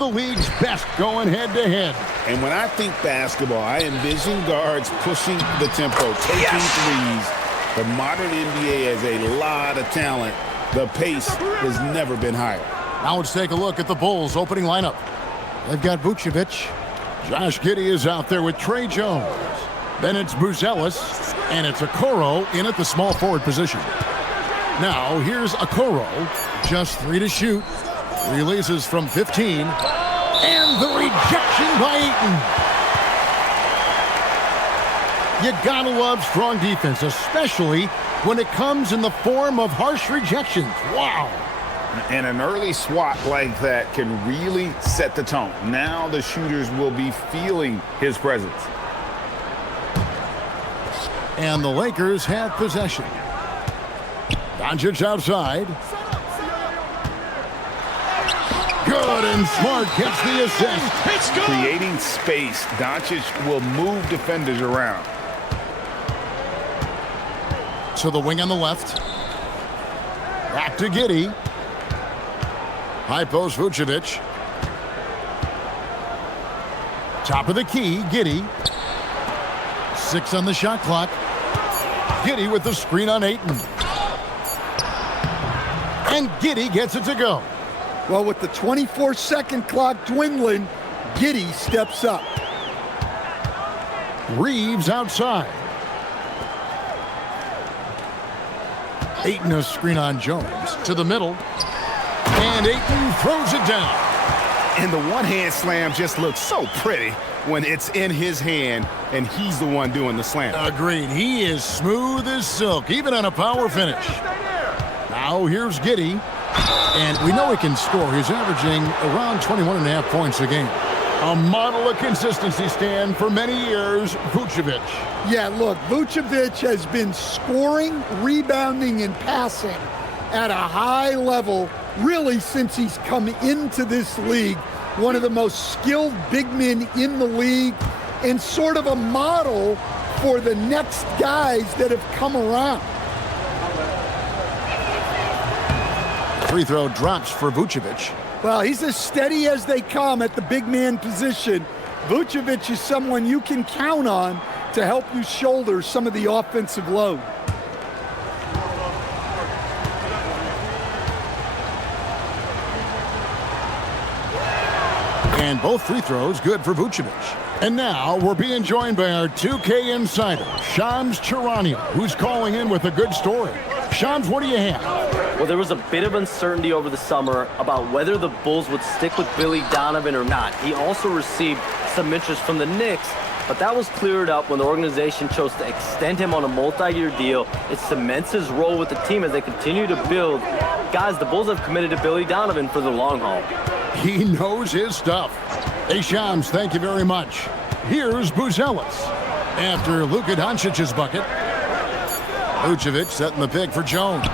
the league's best going head-to-head. And when I think basketball, I envision guards pushing the tempo, taking threes. The modern NBA has a lot of talent. The pace has never been higher. Now let's take a look at the Bulls' opening lineup. They've got Vucevic. Josh Giddey is out there with Trey Jones. Then it's Buzelis, and it's Okoro in at the small forward position. Now here's Okoro, just 3 to shoot. Releases from 15, and the rejection by Ayton. You gotta love strong defense, especially when it comes in the form of harsh rejections. Wow. And an early swat like that can really set the tone. Now the shooters will be feeling his presence. And the Lakers have possession. Doncic outside. Good, and Smart gets the assist. It's good. Creating space, Doncic will move defenders around. To the wing on the left. Back to Giddey. High post Vucevic. Top of the key, Giddey. 6 on the shot clock. Giddey with the screen on Ayton. And Giddey gets it to go. Well, with the 24-second clock dwindling, Giddey steps up. Reeves outside. Ayton a screen on Jones. To the middle. And Ayton throws it down. And the one-hand slam just looks so pretty when it's in his hand and he's the one doing the slam. Agreed. He is smooth as silk, even on a power finish. Now here's Giddey. And we know he can score. He's averaging around 21.5 points a game. A model of consistency, Stan, for many years, Vucevic. Yeah, look, Vucevic has been scoring, rebounding, and passing at a high level really since he's come into this league. One of the most skilled big men in the league and sort of a model for the next guys that have come around. Free throw drops for Vucevic. Well, he's as steady as they come at the big man position. Vucevic is someone you can count on to help you shoulder some of the offensive load. And both free throws good for Vucevic. And now we're being joined by our 2K insider, Shams Charania, who's calling in with a good story. Shams, what do you have? Well, there was a bit of uncertainty over the summer about whether the Bulls would stick with Billy Donovan or not. He also received some interest from the Knicks, but that was cleared up when the organization chose to extend him on a multi-year deal. It cements his role with the team as they continue to build. Guys, the Bulls have committed to Billy Donovan for the long haul. He knows his stuff. Hey, Shams, thank you very much. Here's Buzelis. After Luka Doncic's bucket, Vucevic setting the pick for Jones.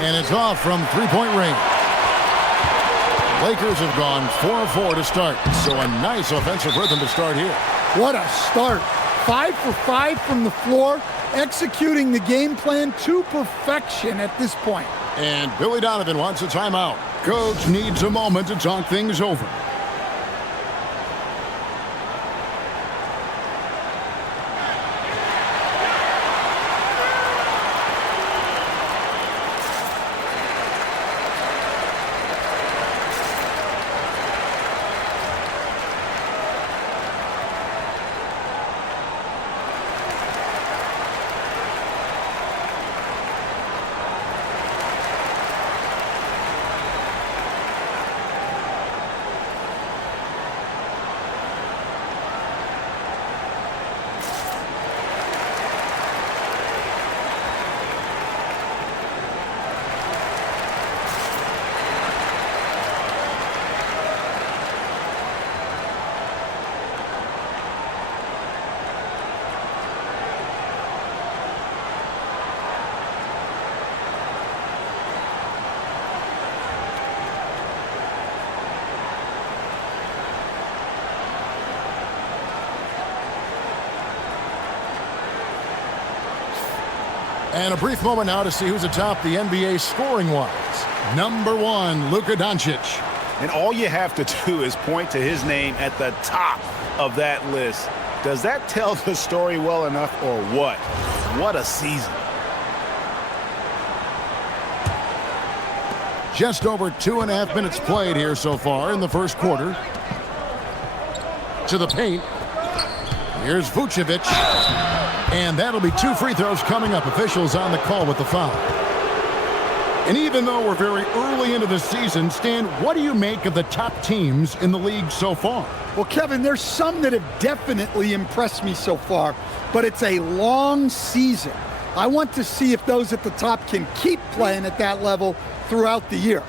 And it's off from three-point range. Lakers have gone 4-4 to start, so a nice offensive rhythm to start here. What a start. 5 for 5 from the floor, executing the game plan to perfection at this point. And Billy Donovan wants a timeout. Coach needs a moment to talk things over. And a brief moment now to see who's atop the NBA scoring-wise. Number 1, Luka Doncic. And all you have to do is point to his name at the top of that list. Does that tell the story well enough or what? What a season. Just over 2.5 minutes played here so far in the first quarter. To the paint. Here's Vucevic. And that'll be 2 free throws coming up. Officials on the call with the foul. And even though we're very early into the season, Stan, what do you make of the top teams in the league so far? Well, Kevin, there's some that have definitely impressed me so far, but it's a long season. I want to see if those at the top can keep playing at that level throughout the year.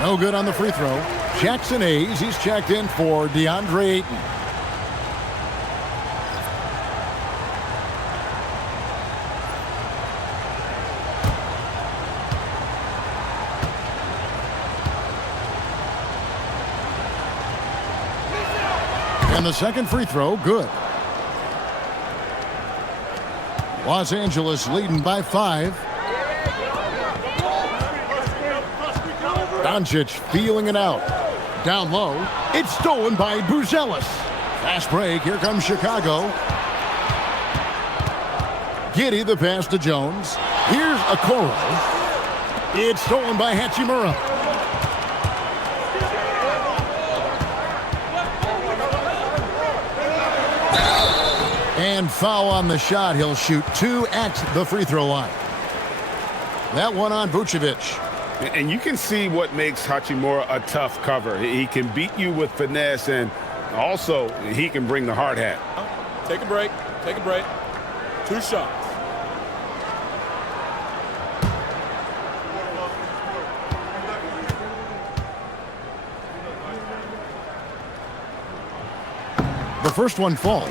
No good on the free throw. Jackson Hayes, he's checked in for DeAndre Ayton. And the second free throw, good. Los Angeles leading by 5. Doncic feeling it out. Down low. It's stolen by Buzelis. Fast break. Here comes Chicago. Giddey the pass to Jones. Here's Okoro. It's stolen by Hachimura. And foul on the shot. He'll shoot 2 at the free throw line. That one on Vucevic. And you can see what makes Hachimura a tough cover. He can beat you with finesse, and also he can bring the hard hat. Take a break. Take a break. 2 shots. The first one falls.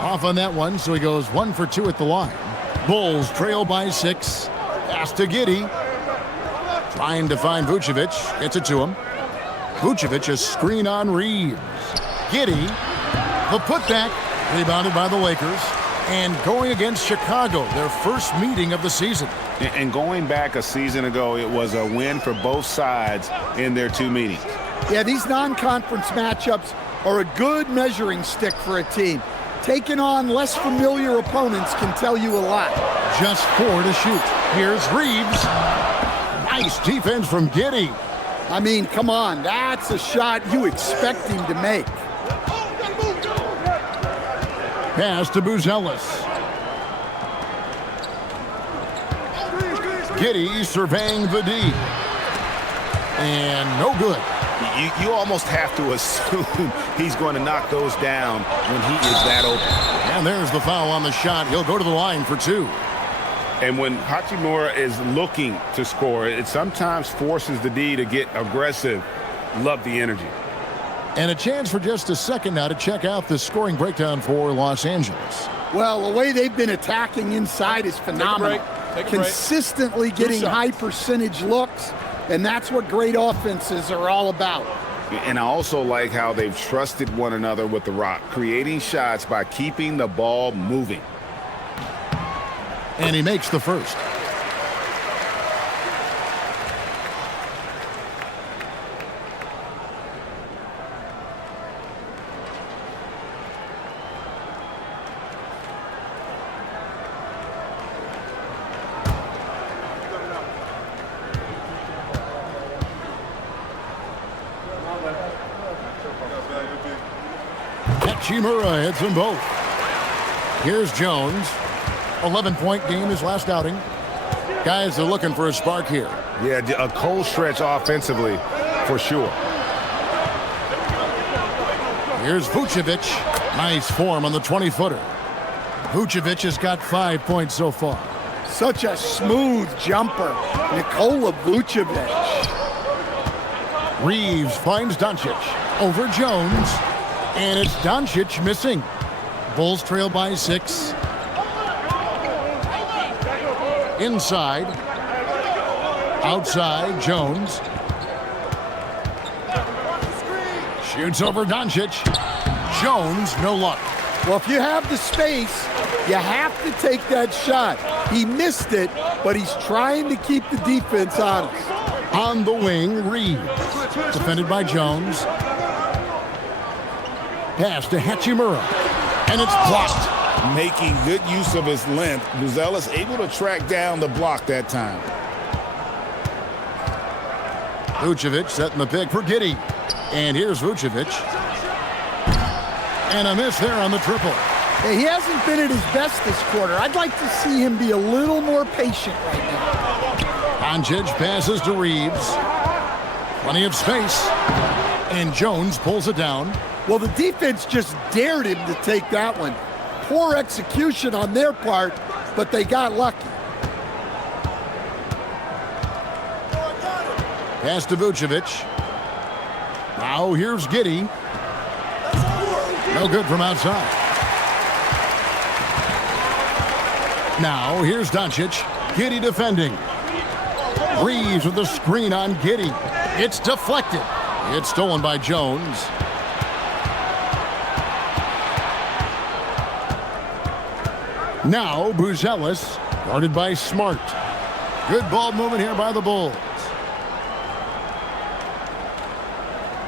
Off on that one, so he goes 1 for 2 at the line. Bulls trail by 6. Pass to Giddey. Trying to find Vucevic. Gets it to him. Vucevic a screen on Reeves. Giddey. The putback. Rebounded by the Lakers. And going against Chicago, their first meeting of the season. And going back a season ago, it was a win for both sides in their 2 meetings. Yeah, these non-conference matchups are a good measuring stick for a team. Taking on less familiar opponents can tell you a lot. Just 4 to shoot. Here's Reeves. Nice defense from Giddey. I mean, come on, that's a shot you expect him to make. Pass to Buzelis. Giddey surveying the D. And no good. You almost have to assume he's going to knock those down when he is that open. And there's the foul on the shot. He'll go to the line for 2. And when Hachimura is looking to score, it sometimes forces the D to get aggressive. Love the energy. And a chance for just a second now to check out the scoring breakdown for Los Angeles. Well, the way they've been attacking inside is phenomenal. Take a break. Consistently getting high percentage looks, and that's what great offenses are all about. And I also like how they've trusted one another with the rock, creating shots by keeping the ball moving. And he makes the first. Hachimura hits them both. Here's Jones. 11-point game his last outing. Guys are looking for a spark here. Yeah, a cold stretch offensively for sure. Here's Vucevic. Nice form on the 20-footer. Vucevic has got 5 points so far. Such a smooth jumper. Nikola Vucevic. Reeves finds Doncic. Over Jones. And it's Doncic missing. Bulls trail by 6. Inside. Outside, Jones. Shoots over Doncic. Jones, no luck. Well, if you have the space, you have to take that shot. He missed it, but he's trying to keep the defense honest. On the wing, Reed. Defended by Jones. Pass to Hachimura. And it's blocked. Making good use of his length, Buzelis able to track down the block that time. Vucevic setting the pick for Giddey. And here's Vucevic. And a miss there on the triple. Hey, he hasn't been at his best this quarter. I'd like to see him be a little more patient right now. Doncic passes to Reeves. Plenty of space. And Jones pulls it down. Well, the defense just dared him to take that one. Poor execution on their part, but they got lucky. Pass to Vucevic. Now here's Giddey. No good from outside. Now here's Doncic. Giddey defending. Reeves with the screen on Giddey. It's deflected. It's stolen by Jones. Now Buzelis, guarded by Smart. Good ball movement here by the Bulls.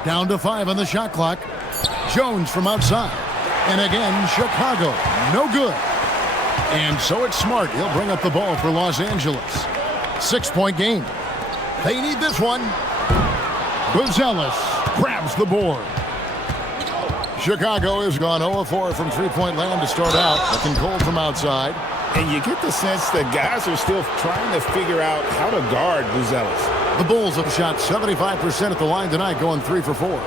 Down to 5 on the shot clock. Jones from outside. And again, Chicago. No good. And so it's Smart. He'll bring up the ball for Los Angeles. 6-point game. They need this one. Buzelis grabs the board. Chicago has gone 0-4 from three-point land to start out. Looking cold from outside. And you get the sense that guys are still trying to figure out how to guard Buzelis. The Bulls have shot 75% at the line tonight, going 3 for 4.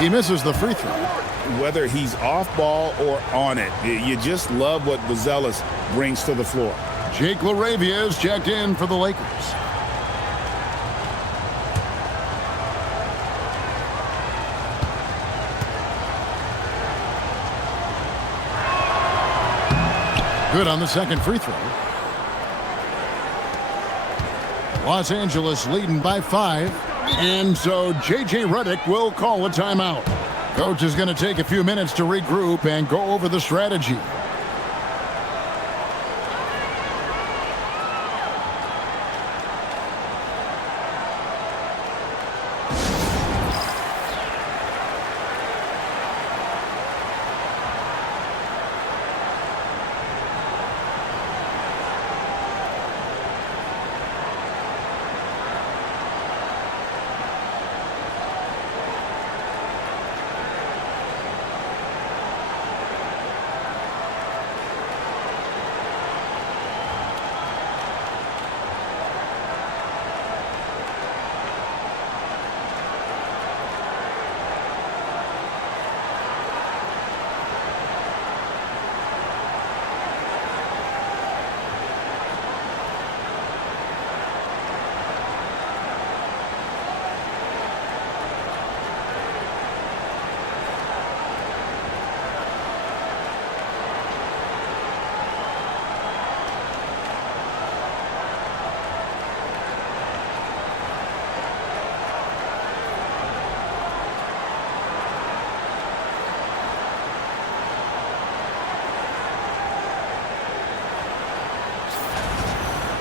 He misses the free throw. Whether he's off ball or on it, you just love what Buzelis brings to the floor. Jake LaRavia is checked in for the Lakers. Good on the second free throw. Los Angeles leading by 5. And so J.J. Redick will call a timeout. Coach is going to take a few minutes to regroup and go over the strategy.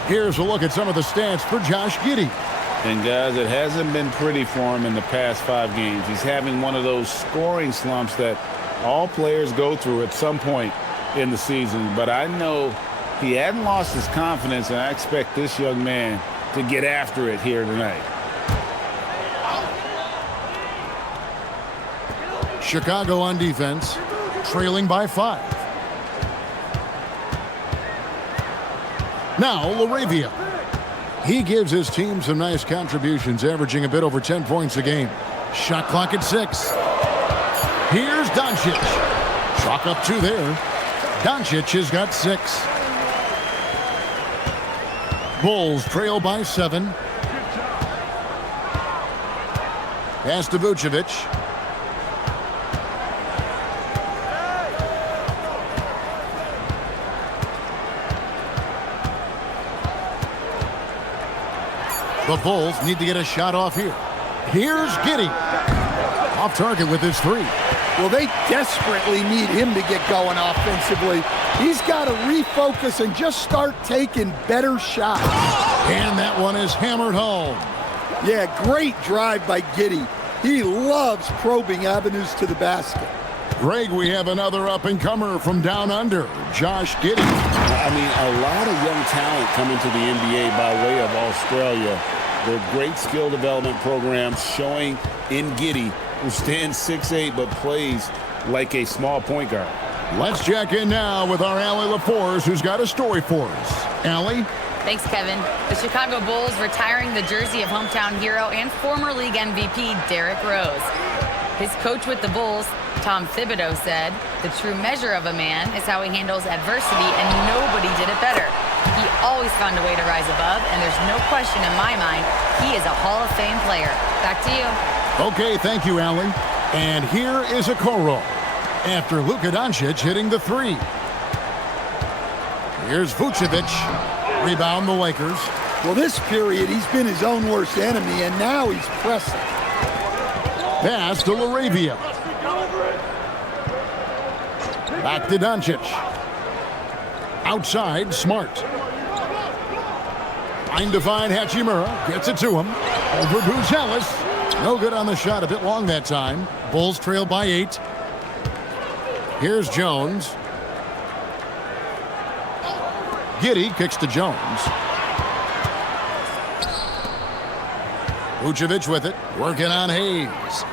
Here's a look at some of the stats for Josh Giddey. And guys, it hasn't been pretty for him in the past 5 games. He's having one of those scoring slumps that all players go through at some point in the season. But I know he hadn't lost his confidence, and I expect this young man to get after it here tonight. Chicago on defense, trailing by 5. Now LaRavia. He gives his team some nice contributions, averaging a bit over 10 points a game. Shot clock at 6. Here's Doncic. Chalk up 2 there. Doncic has got 6. Bulls trail by 7. Pass to Vucevic. The Bulls need to get a shot off here. Here's Giddey. Off target with his 3. Well, they desperately need him to get going offensively. He's got to refocus and just start taking better shots. And that one is hammered home. Yeah, great drive by Giddey. He loves probing avenues to the basket. Greg, we have another up-and-comer from down under, Josh Giddey. I mean, a lot of young talent coming to the NBA by way of Australia. They're great skill development programs showing in Giddey, who stands 6'8", but plays like a small point guard. Let's check in now with our Allie LaForce, who's got a story for us. Allie? Thanks, Kevin. The Chicago Bulls retiring the jersey of hometown hero and former league MVP Derrick Rose. His coach with the Bulls, Tom Thibodeau, said, "The true measure of a man is how he handles adversity, and nobody did it better. He always found a way to rise above, and there's no question in my mind he is a Hall of Fame player." Back to you. Okay, thank you, Allie. And here is a Okoro after Luka Doncic hitting the 3. Here's Vucevic. Rebound the Lakers. Well, this period, he's been his own worst enemy, and now he's pressing. Pass to LaRavia. Back to Doncic. Outside, Smart. Trying to find Hachimura. Gets it to him. Over Buzelis. No good on the shot. A bit long that time. Bulls trail by 8. Here's Jones. Giddey kicks to Jones. Vucevic with it. Working on Hayes.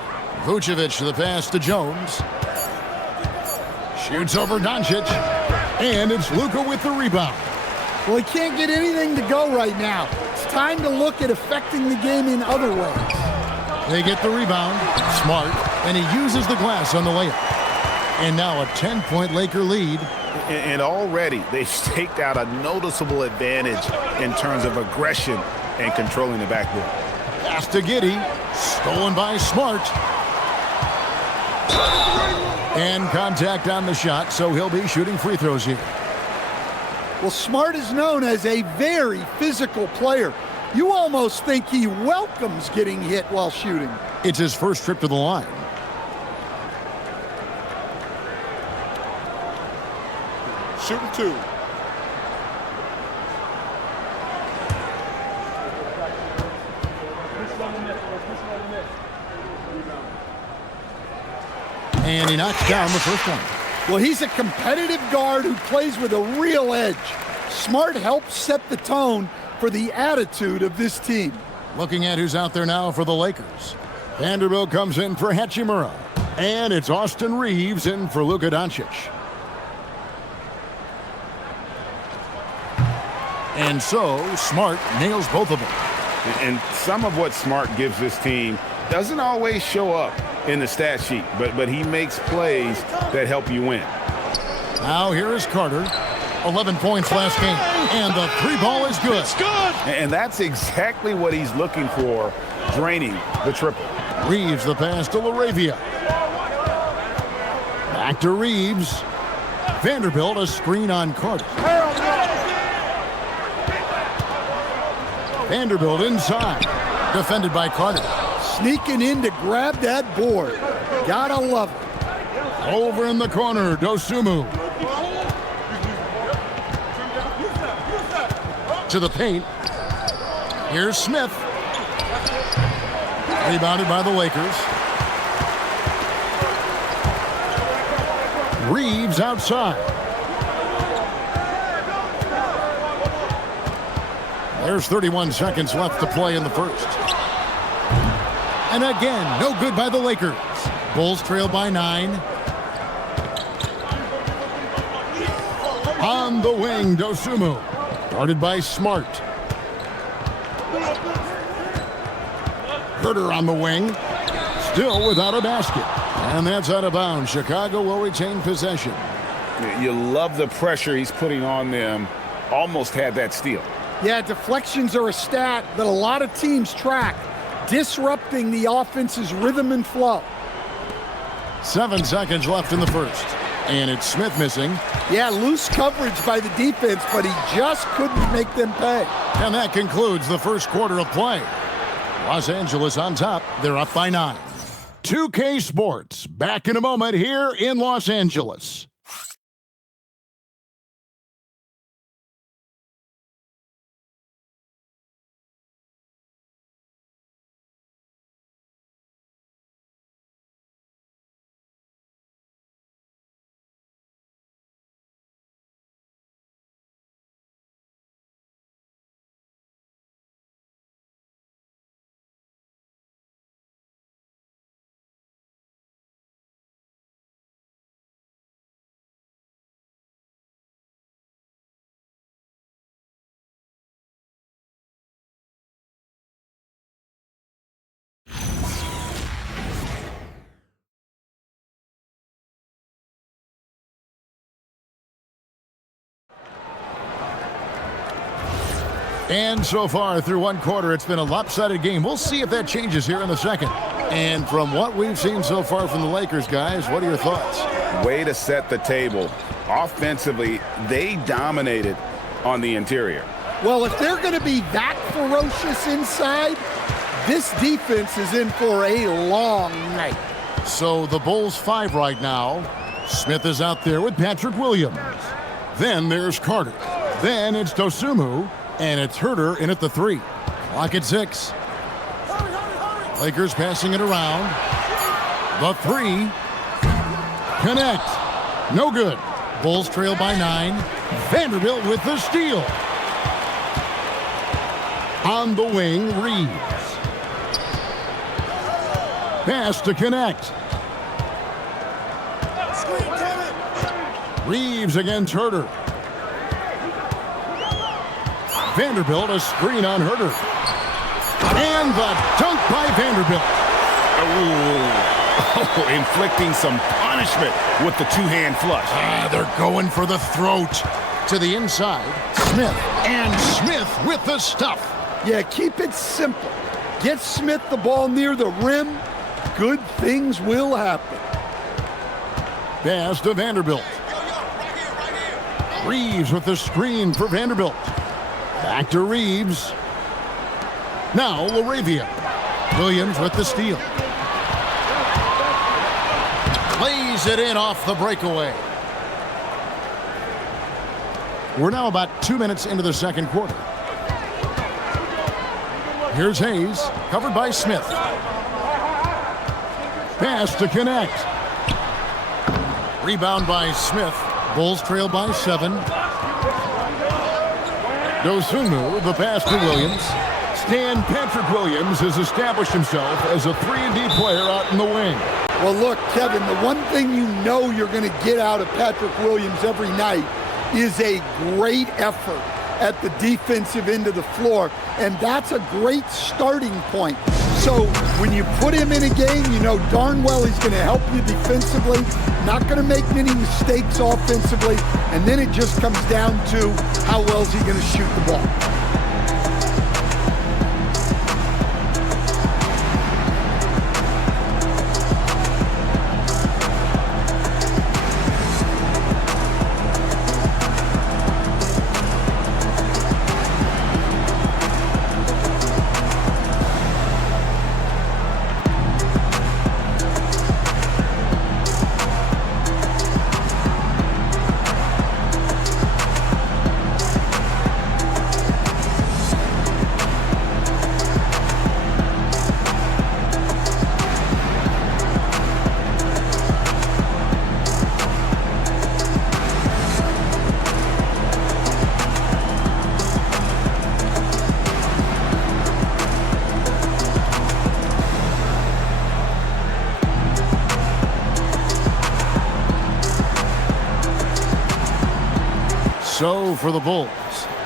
Vucevic to the pass to Jones. Shoots over Doncic. And it's Luka with the rebound. Well, he can't get anything to go right now. It's time to look at affecting the game in other ways. They get the rebound. Smart. And he uses the glass on the layup. And now a 10-point Laker lead. And already they've staked out a noticeable advantage in terms of aggression and controlling the backboard. Pass to Giddey. Stolen by Smart. And contact on the shot, so he'll be shooting free throws here. Well, Smart is known as a very physical player. You almost think he welcomes getting hit while shooting. It's his first trip to the line. Shooting 2. And he knocks down the first one. Well, he's a competitive guard who plays with a real edge. Smart helps set the tone for the attitude of this team. Looking at who's out there now for the Lakers. Vanderbilt comes in for Hachimura. And it's Austin Reeves in for Luka Doncic. And so, Smart nails both of them. And some of what Smart gives this team doesn't always show up in the stat sheet, but he makes plays that help you win. Now here is Carter. 11 points last game. And the 3 ball is good. It's good. And that's exactly what he's looking for, draining the triple. Reeves the pass to LaRavia. Back to Reeves. Vanderbilt a screen on Carter. Vanderbilt inside. Defended by Carter. Sneaking in to grab that board. Gotta love it. Over in the corner, Dosunmu. To the paint. Here's Smith. Rebounded by the Lakers. Reeves outside. There's 31 seconds left to play in the first. And again, no good by the Lakers. Bulls trail by 9. On the wing, Dosunmu. Guarded by Smart. Herter on the wing. Still without a basket. And that's out of bounds. Chicago will retain possession. You love the pressure he's putting on them. Almost had that steal. Yeah, deflections are a stat that a lot of teams track, disrupting the offense's rhythm and flow. 7 seconds left in the first. And it's Smith missing. Yeah, loose coverage by the defense, but he just couldn't make them pay. And that concludes the first quarter of play. Los Angeles on top. They're up by 9. 2K Sports, back in a moment here in Los Angeles. And so far through one quarter, it's been a lopsided game. We'll see if that changes here in the second. And from what we've seen so far from the Lakers, guys, what are your thoughts? Way to set the table. Offensively, they dominated on the interior. Well, if they're going to be that ferocious inside, this defense is in for a long night. So the Bulls 5 right now. Smith is out there with Patrick Williams. Then there's Carter. Then it's Dosunmu. And it's Herter in at the 3. Clock at 6. Lakers passing it around. The 3. Connect. No good. Bulls trail by 9. Vanderbilt with the steal. On the wing, Reeves. Pass to Connect. Reeves against Herter. Vanderbilt, a screen on Herter. And the dunk by Vanderbilt. Oh, inflicting some punishment with the two-hand flush. They're going for the throat. To the inside, Smith. And Smith with the stuff. Yeah, keep it simple. Get Smith the ball near the rim. Good things will happen. Pass to Vanderbilt. Reeves with the screen for Vanderbilt. Back to Reeves. Now LaRavia. Williams with the steal. Plays it in off the breakaway. We're now about 2 minutes into the second quarter. Here's Hayes, covered by Smith. Pass to Connect. Rebound by Smith. Bulls trail by 7. Dosunmu, the pass to Williams. Stan Patrick Williams has established himself as a 3-and-D player out in the wing. Well, look, Kevin, the one thing you know you're going to get out of Patrick Williams every night is a great effort at the defensive end of the floor, and that's a great starting point. So when you put him in a game, you know darn well he's going to help you defensively, not going to make many mistakes offensively, and then it just comes down to how well is he going to shoot the ball. So for the Bulls,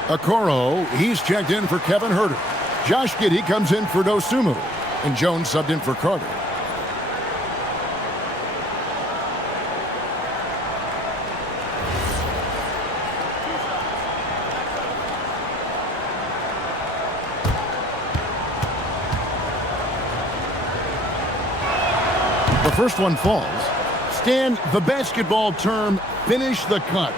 Okoro, he's checked in for Kevin Herter. Josh Giddey comes in for Dosunmu. And Jones subbed in for Carter. The first one falls. Stan, the basketball term, finish the cut.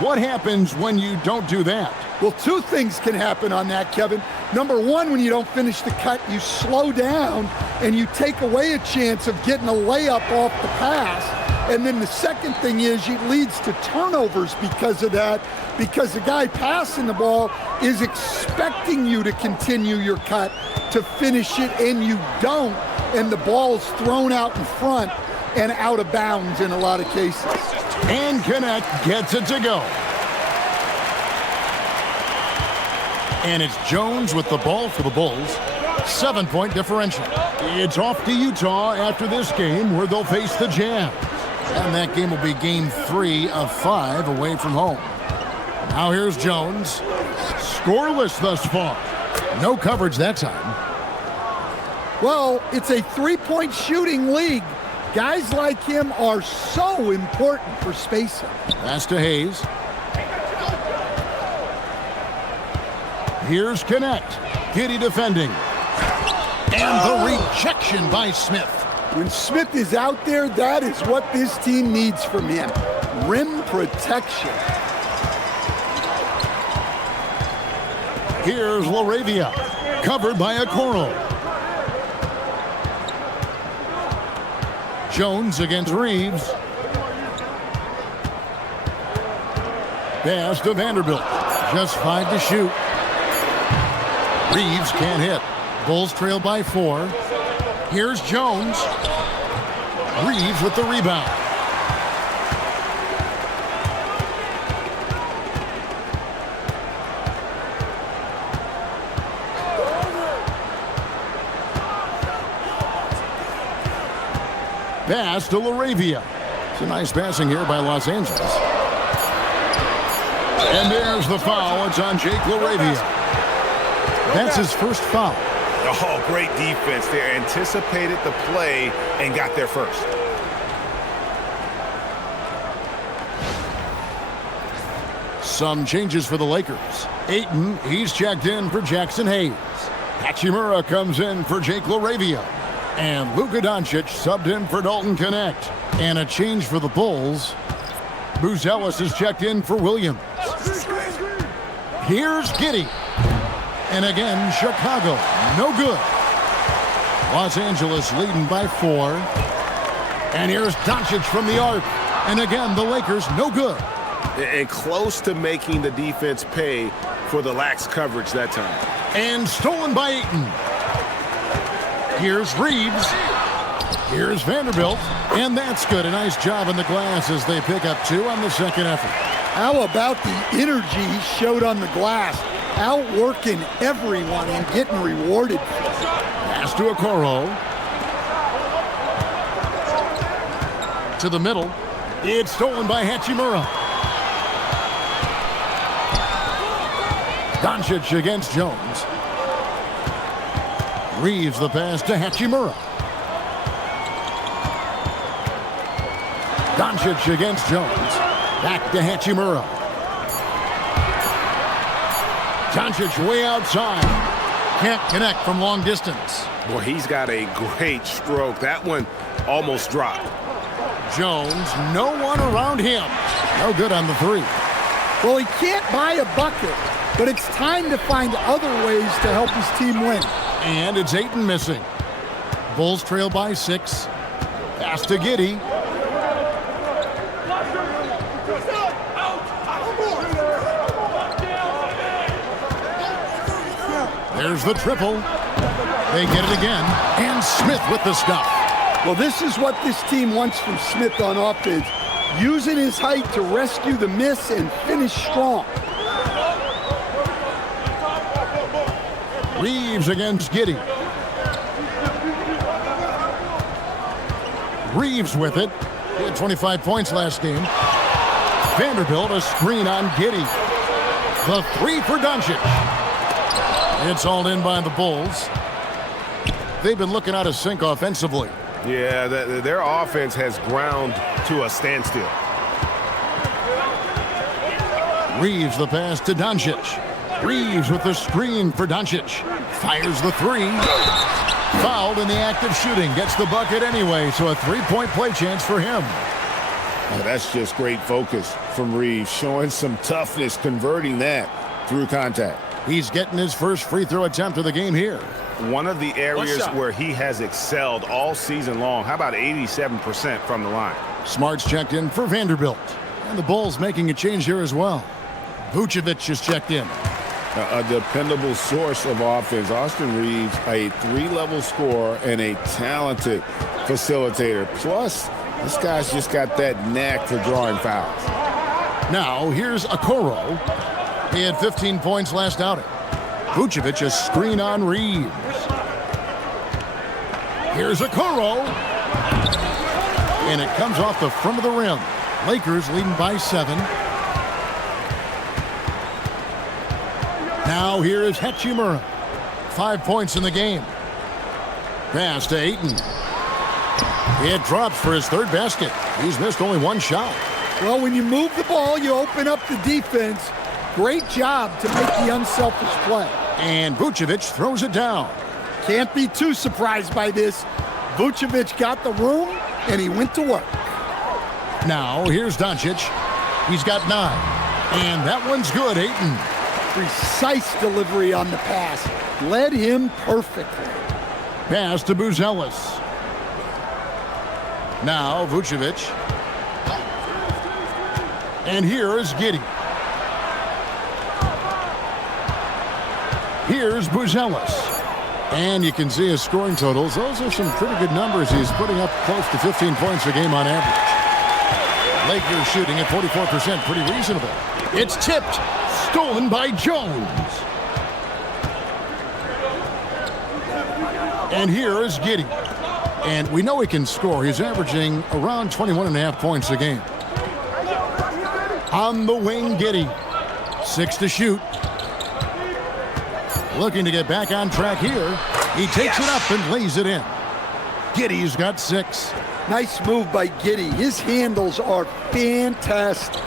What happens when you don't do that? Well, two things can happen on that, Kevin. Number one, when you don't finish the cut, you slow down and you take away a chance of getting a layup off the pass. And then the second thing is it leads to turnovers because of that, because the guy passing the ball is expecting you to continue your cut, to finish it, and you don't, and the ball is thrown out in front and out of bounds in a lot of cases. And Connect gets it to go. And it's Jones with the ball for the Bulls. 7-point differential. It's off to Utah after this game where they'll face the Jazz. And that game will be game 3 of 5 away from home. Now here's Jones. Scoreless thus far. No coverage that time. Well, it's a three-point shooting league. Guys like him are so important for spacing. Pass to Hayes. Here's Connect. Giddy defending. And the rejection by Smith. When Smith is out there, that is what this team needs from him. Rim protection. Here's LaRavia. Covered by Okoro. Jones against Reeves. Pass to Vanderbilt. Just 5 to shoot. Reeves can't hit. Bulls trail by 4. Here's Jones. Reeves with the rebound. Pass to LaRavia. It's a nice passing here by Los Angeles. And there's the foul. It's on Jake LaRavia. That's his first foul. Oh, great defense there. Anticipated the play and got there first. Some changes for the Lakers. Ayton, he's checked in for Jackson Hayes. Hachimura comes in for Jake LaRavia. And Luka Doncic subbed in for Dalton Connect. And a change for the Bulls. Buzelis is checked in for Williams. Here's Giddey. And again, Chicago, no good. Los Angeles leading by 4. And here's Doncic from the arc. And again, the Lakers, no good. And close to making the defense pay for the lax coverage that time. And stolen by Ayton. Here's Reeves. Here's Vanderbilt. And that's good. A nice job in the glass as they pick up 2 on the second effort. How about the energy he showed on the glass? Outworking everyone and getting rewarded. Pass to Okoro. To the middle. It's stolen by Hachimura. Doncic against Jones. Reeves the pass to Hachimura. Doncic against Jones. Back to Hachimura. Doncic way outside. Can't connect from long distance. Boy, he's got a great stroke. That one almost dropped. Jones, no one around him. No good on the 3. Well, he can't buy a bucket, but it's time to find other ways to help his team win. And it's Ayton missing. Bulls trail by 6. Pass to Giddey. There's the triple. They get it again. And Smith with the stop. Well, this is what this team wants from Smith on offense. Using his height to rescue the miss and finish strong. Reeves against Giddey. Reeves with it. He had 25 points last game. Vanderbilt a screen on Giddey. The 3 for Doncic. It's hauled in by the Bulls. They've been looking out of sync offensively. Yeah, their offense has ground to a standstill. Reeves the pass to Doncic. Reeves with the screen for Doncic. Fires the 3. Fouled in the act of shooting. Gets the bucket anyway, so a three-point play chance for him. Oh, that's just great focus from Reeves, showing some toughness, converting that through contact. He's getting his first free throw attempt of the game here. One of the areas where he has excelled all season long. How about 87% from the line? Smart's checked in for Vanderbilt. And the Bulls making a change here as well. Vucevic is checked in. A dependable source of offense. Austin Reeves, a three-level scorer and a talented facilitator. Plus, this guy's just got that knack for drawing fouls. Now, here's Okoro. He had 15 points last outing. Vucevic a screen on Reeves. Here's Okoro. And it comes off the front of the rim. Lakers leading by 7. Now here is Hachimura. 5 points in the game. Pass to Ayton. It drops for his third basket. He's missed only one shot. Well, when you move the ball, you open up the defense. Great job to make the unselfish play. And Vucevic throws it down. Can't be too surprised by this. Vucevic got the room, and he went to work. Now, here's Doncic. He's got 9. And that one's good, Ayton. Precise delivery on the pass. Led him perfectly. Pass to Buzelis. Now, Vucevic. And here is Giddey. Here's Buzelis. And you can see his scoring totals. Those are some pretty good numbers. He's putting up close to 15 points a game on average. Lakers shooting at 44%. Pretty reasonable. It's tipped. Stolen by Jones. And here is Giddey. And we know he can score. He's averaging around 21.5 points a game. On the wing, Giddey. 6 to shoot. Looking to get back on track here. He takes it up and lays it in. Giddey's got 6. Nice move by Giddey. His handles are fantastic.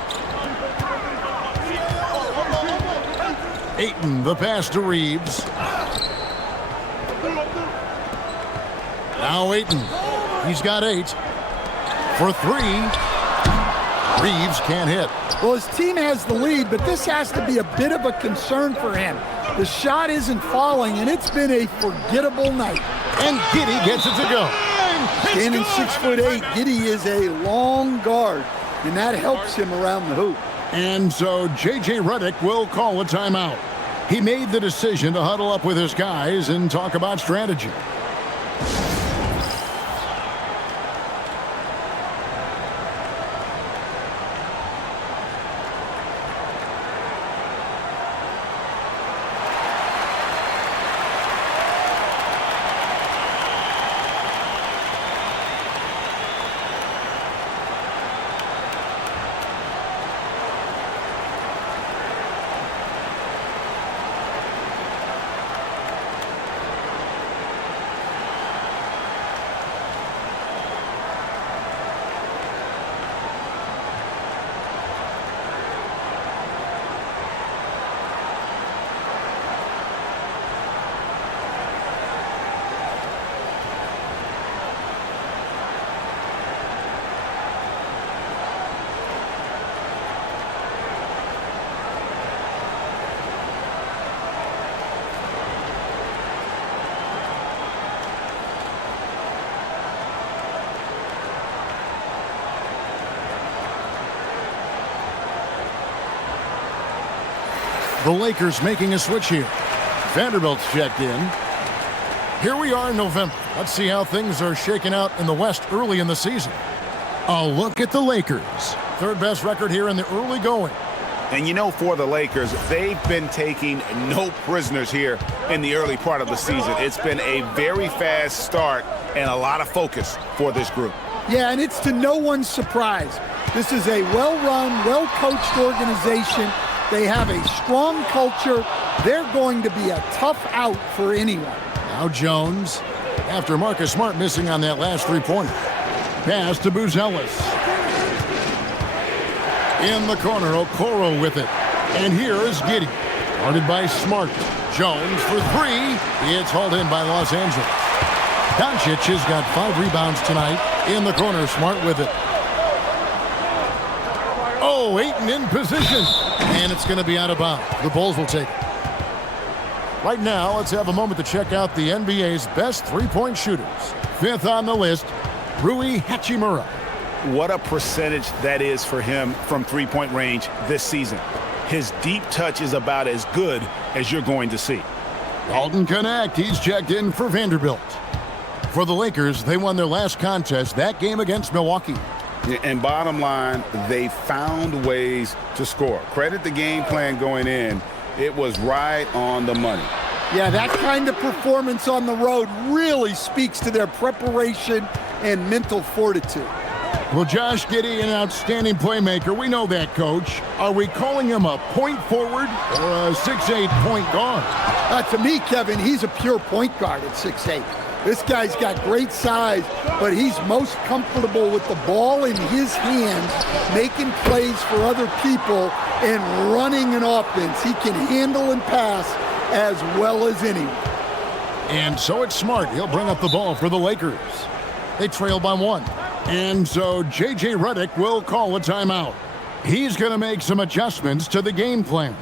Ayton, the pass to Reeves. Now Ayton. He's got 8. For 3. Reeves can't hit. Well, his team has the lead, but this has to be a bit of a concern for him. The shot isn't falling, and it's been a forgettable night. And Giddey gets it to go. Standing 6'8", Giddey is a long guard, and that helps him around the hoop. And so J.J. Redick will call a timeout. He made the decision to huddle up with his guys and talk about strategy. The Lakers making a switch here. Vanderbilt's checked in. Here we are in November. Let's see how things are shaking out in the West early in the season. A look at the Lakers. Third best record here in the early going. And you know, for the Lakers, they've been taking no prisoners here in the early part of the season. It's been a very fast start and a lot of focus for this group. Yeah, and it's to no one's surprise. This is a well-run, well-coached organization. They have a strong culture. They're going to be a tough out for anyone. Now Jones, after Marcus Smart missing on that last three-pointer. Pass to Buzelis. In the corner, Okoro with it. And here is Giddey. Guarded by Smart. Jones for 3. It's hauled in by Los Angeles. Doncic has got 5 rebounds tonight. In the corner, Smart with it. Oh, Ayton in position. And it's going to be out of bounds. The Bulls will take it. Right now, let's have a moment to check out the NBA's best three-point shooters. 5th on the list, Rui Hachimura. What a percentage that is for him from three-point range this season. His deep touch is about as good as you're going to see. Dalton Connect, he's checked in for Vanderbilt. For the Lakers, they won their last contest, that game against Milwaukee. And bottom line, they found ways to score. Credit the game plan going in. It was right on the money. Yeah, that kind of performance on the road really speaks to their preparation and mental fortitude. Well, Josh Giddey, an outstanding playmaker. We know that, Coach. Are we calling him a point forward or a 6'8" point guard? To me, Kevin, he's a pure point guard at 6'8". This guy's got great size, but he's most comfortable with the ball in his hands, making plays for other people and running an offense. He can handle and pass as well as anyone. And so it's Smart. He'll bring up the ball for the Lakers. They trail by 1. And so J.J. Redick will call a timeout. He's going to make some adjustments to the game plan.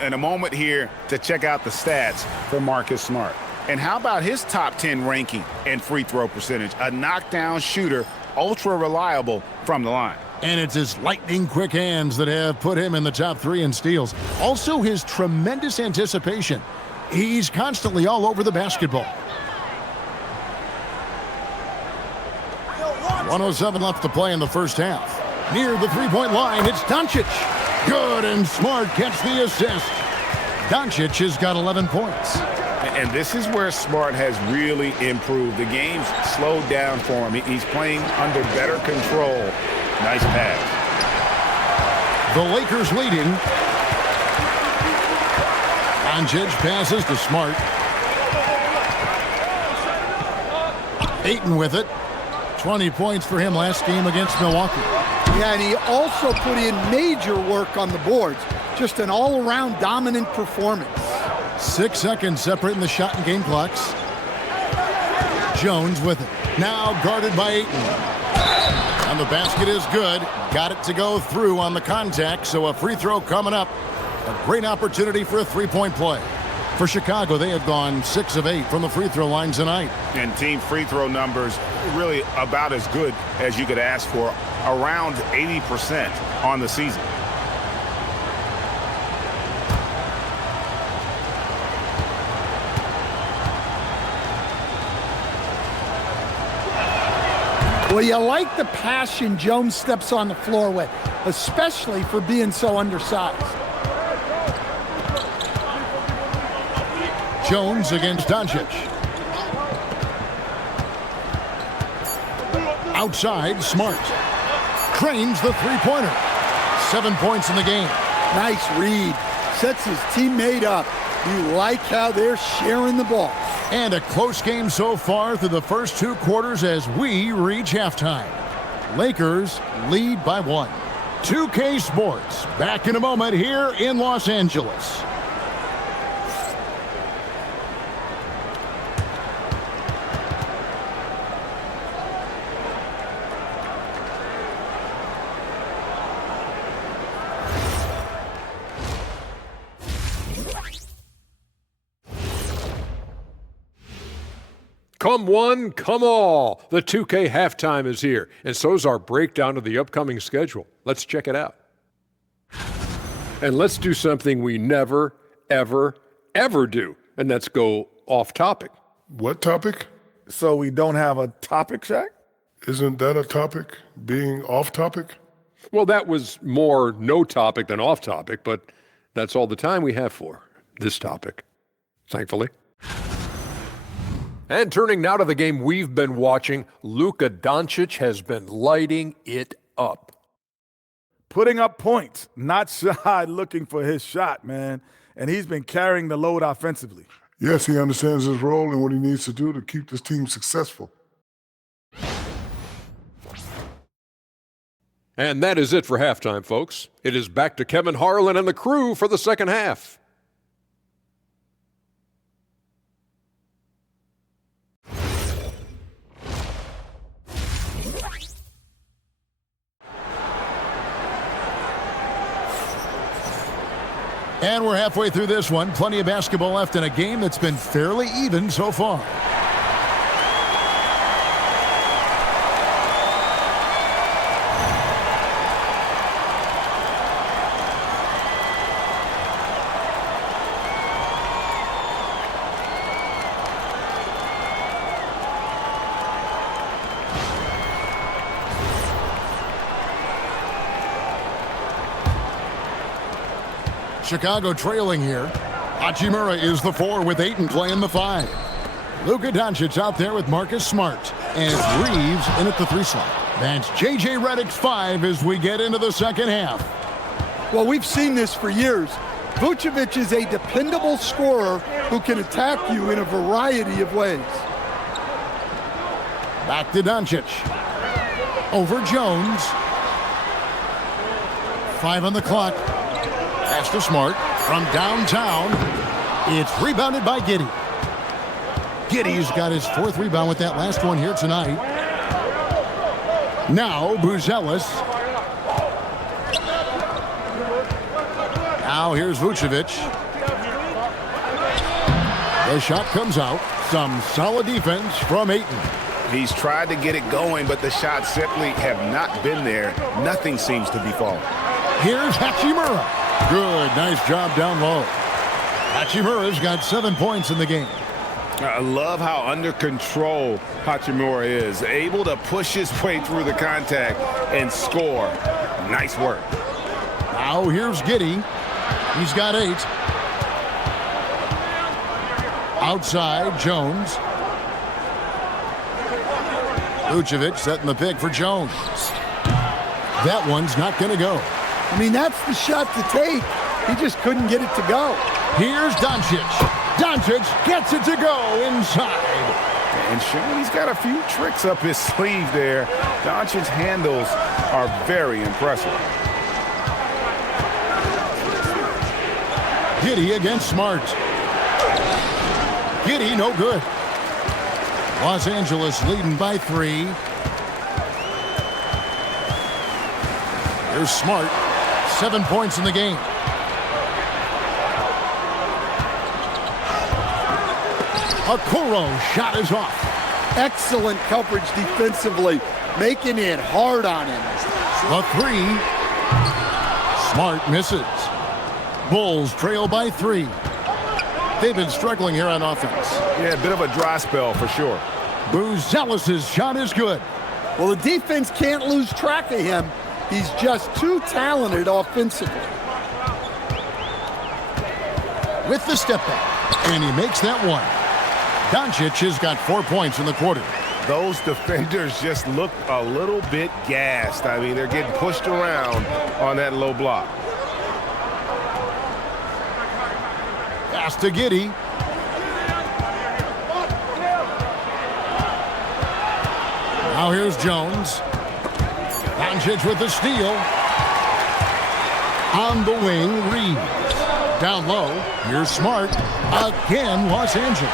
And a moment here to check out the stats for Marcus Smart. And how about his top 10 ranking and free throw percentage? A knockdown shooter, ultra reliable from the line. And it's his lightning quick hands that have put him in the top 3 in steals. Also his tremendous anticipation. He's constantly all over the basketball. 1:07 left to play in the first half. Near the three-point line, it's Doncic. Good, and Smart gets the assist. Doncic has got 11 points. And this is where Smart has really improved. The game's slowed down for him. He's playing under better control. Nice pass. The Lakers leading. Doncic passes to Smart. Ayton with it. 20 points for him last game against Milwaukee. Yeah, and he also put in major work on the boards. Just an all-around dominant performance. 6 seconds separating the shot and game clocks. Jones with it. Now guarded by Ayton. And the basket is good. Got it to go through on the contact, so a free throw coming up. A great opportunity for a three-point play. For Chicago, they have gone 6 of 8 from the free throw line tonight. And team free throw numbers really about as good as you could ask for. Around 80% on the season. Well, you like the passion Jones steps on the floor with, especially for being so undersized. Jones against Doncic. Outside, Smart. Trains the three-pointer. 7 points in the game. Nice read. Sets his teammate up. You like how they're sharing the ball. And a close game so far through the first 2 quarters as we reach halftime. Lakers lead by 1. 2K Sports back in a moment here in Los Angeles. Come one, come all. The 2K halftime is here, and so's our breakdown of the upcoming schedule. Let's check it out. And let's do something we never, ever, ever do, and that's go off topic. What topic? So we don't have a topic, Shaq? Isn't that a topic, being off topic? Well, that was more no topic than off topic, but that's all the time we have for this topic, thankfully. And turning now to the game we've been watching, Luka Doncic has been lighting it up. Putting up points, not shy looking for his shot, man. And he's been carrying the load offensively. Yes, he understands his role and what he needs to do to keep this team successful. And that is it for halftime, folks. It is back to Kevin Harlan and the crew for the second half. And we're halfway through this one. Plenty of basketball left in a game that's been fairly even so far. Chicago trailing here. Hachimura is the 4 with Ayton playing the 5. Luka Doncic out there with Marcus Smart. And it's Reeves in at the 3 slot. That's J.J. Redick's 5 as we get into the second half. Well, we've seen this for years. Vucevic is a dependable scorer who can attack you in a variety of ways. Back to Doncic. Over Jones. 5 on the clock. Pass to Smart from downtown. It's rebounded by Giddey. Giddey's got his 4th rebound with that last one here tonight. Now Buzelis. Now here's Vucevic. The shot comes out. Some solid defense from Ayton. He's tried to get it going, but the shots simply have not been there. Nothing seems to be falling. Here's Hachimura. Good, nice job down low. Hachimura's got 7 points in the game. I love how under control Hachimura is. Able to push his way through the contact and score. Nice work. Now here's Giddey. He's got 8. Outside, Jones. Vucevic setting the pick for Jones. That one's not going to go. I mean, that's the shot to take. He just couldn't get it to go. Here's Doncic. Doncic gets it to go inside. And showing he's got a few tricks up his sleeve there. Doncic's handles are very impressive. Giddey against Smart. Giddey no good. Los Angeles leading by 3. Here's Smart. 7 points in the game. Okoro shot is off. Excellent coverage defensively, making it hard on him. The 3. Smart misses. Bulls trail by 3. They've been struggling here on offense. Yeah, a bit of a dry spell for sure. Buzelis' shot is good. Well, the defense can't lose track of him. He's just too talented offensively. With the step back, and he makes that one. Doncic has got 4 points in the quarter. Those defenders just look a little bit gassed. I mean, they're getting pushed around on that low block. Pass to Giddey. Now here's Jones. Doncic with the steal. On the wing, Reeves. Down low, here's Smart. Again, Los Angeles.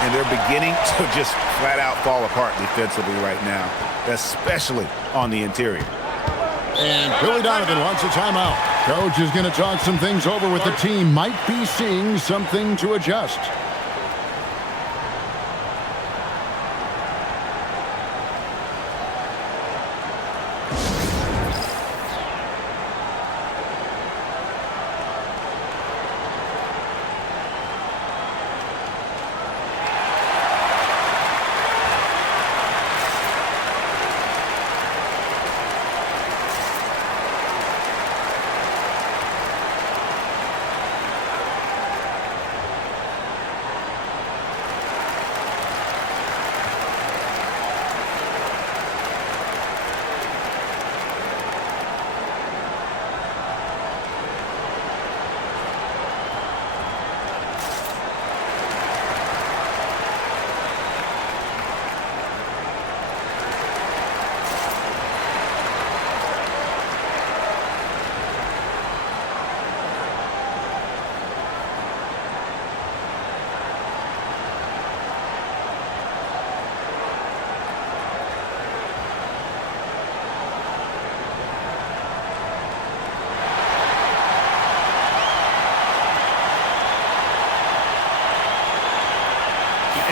And they're beginning to just flat out fall apart defensively right now, especially on the interior. And Billy Donovan wants a timeout. Coach is going to talk some things over with the team. Might be seeing something to adjust.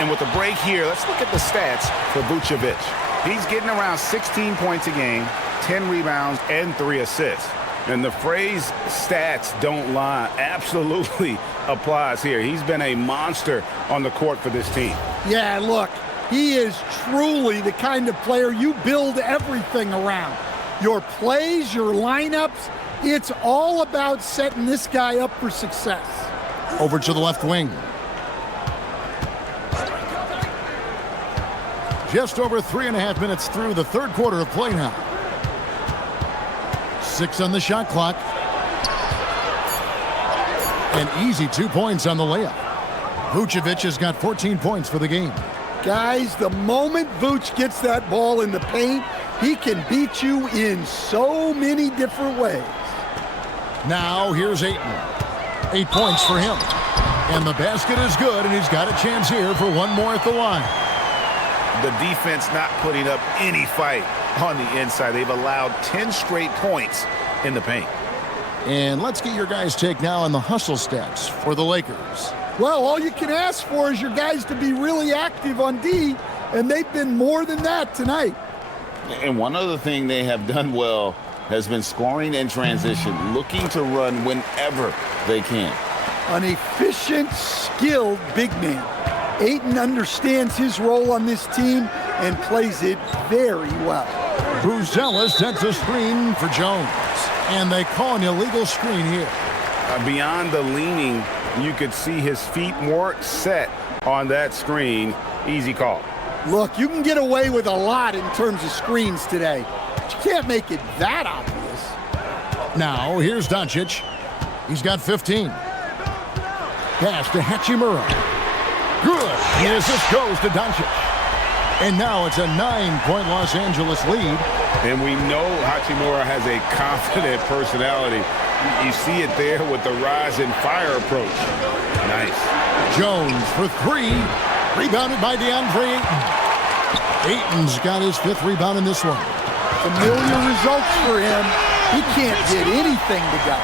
And with the break here, let's look at the stats for Vucevic. He's getting around 16 points a game, 10 rebounds, and 3 assists. And the phrase stats don't lie absolutely applies here. He's been a monster on the court for this team. Yeah, look, he is truly the kind of player you build everything around. Your plays, your lineups, it's all about setting this guy up for success. Over to the left wing. Just over 3.5 minutes through the third quarter of play now. 6 on the shot clock. An easy 2 points on the layup. Vucevic has got 14 points for the game. Guys, the moment Vooch gets that ball in the paint, he can beat you in so many different ways. Now here's Ayton. 8 points for him. And the basket is good, and he's got a chance here for one more at the line. The defense not putting up any fight on the inside. They've allowed 10 straight points in the paint. And let's get your guys' take now on the hustle stats for the Lakers. Well, all you can ask for is your guys to be really active on D, and they've been more than that tonight. And one other thing they have done well has been scoring in transition, looking to run whenever they can. An efficient, skilled big man. Ayton understands his role on this team and plays it very well. Buzelis sets a screen for Jones. And they call an illegal screen here. Beyond the leaning, you could see his feet more set on that screen. Easy call. Look, you can get away with a lot in terms of screens today, but you can't make it that obvious. Now, here's Doncic. He's got 15. Pass to Hachimura. Good. The assist goes to Doncic. And now it's a 9-point Los Angeles lead. And we know Hachimura has a confident personality. You see it there with the rise and fire approach. Nice. Jones for 3. Rebounded by DeAndre Ayton. Ayton's got his 5th rebound in this one. Familiar results for him. He can't get anything to go.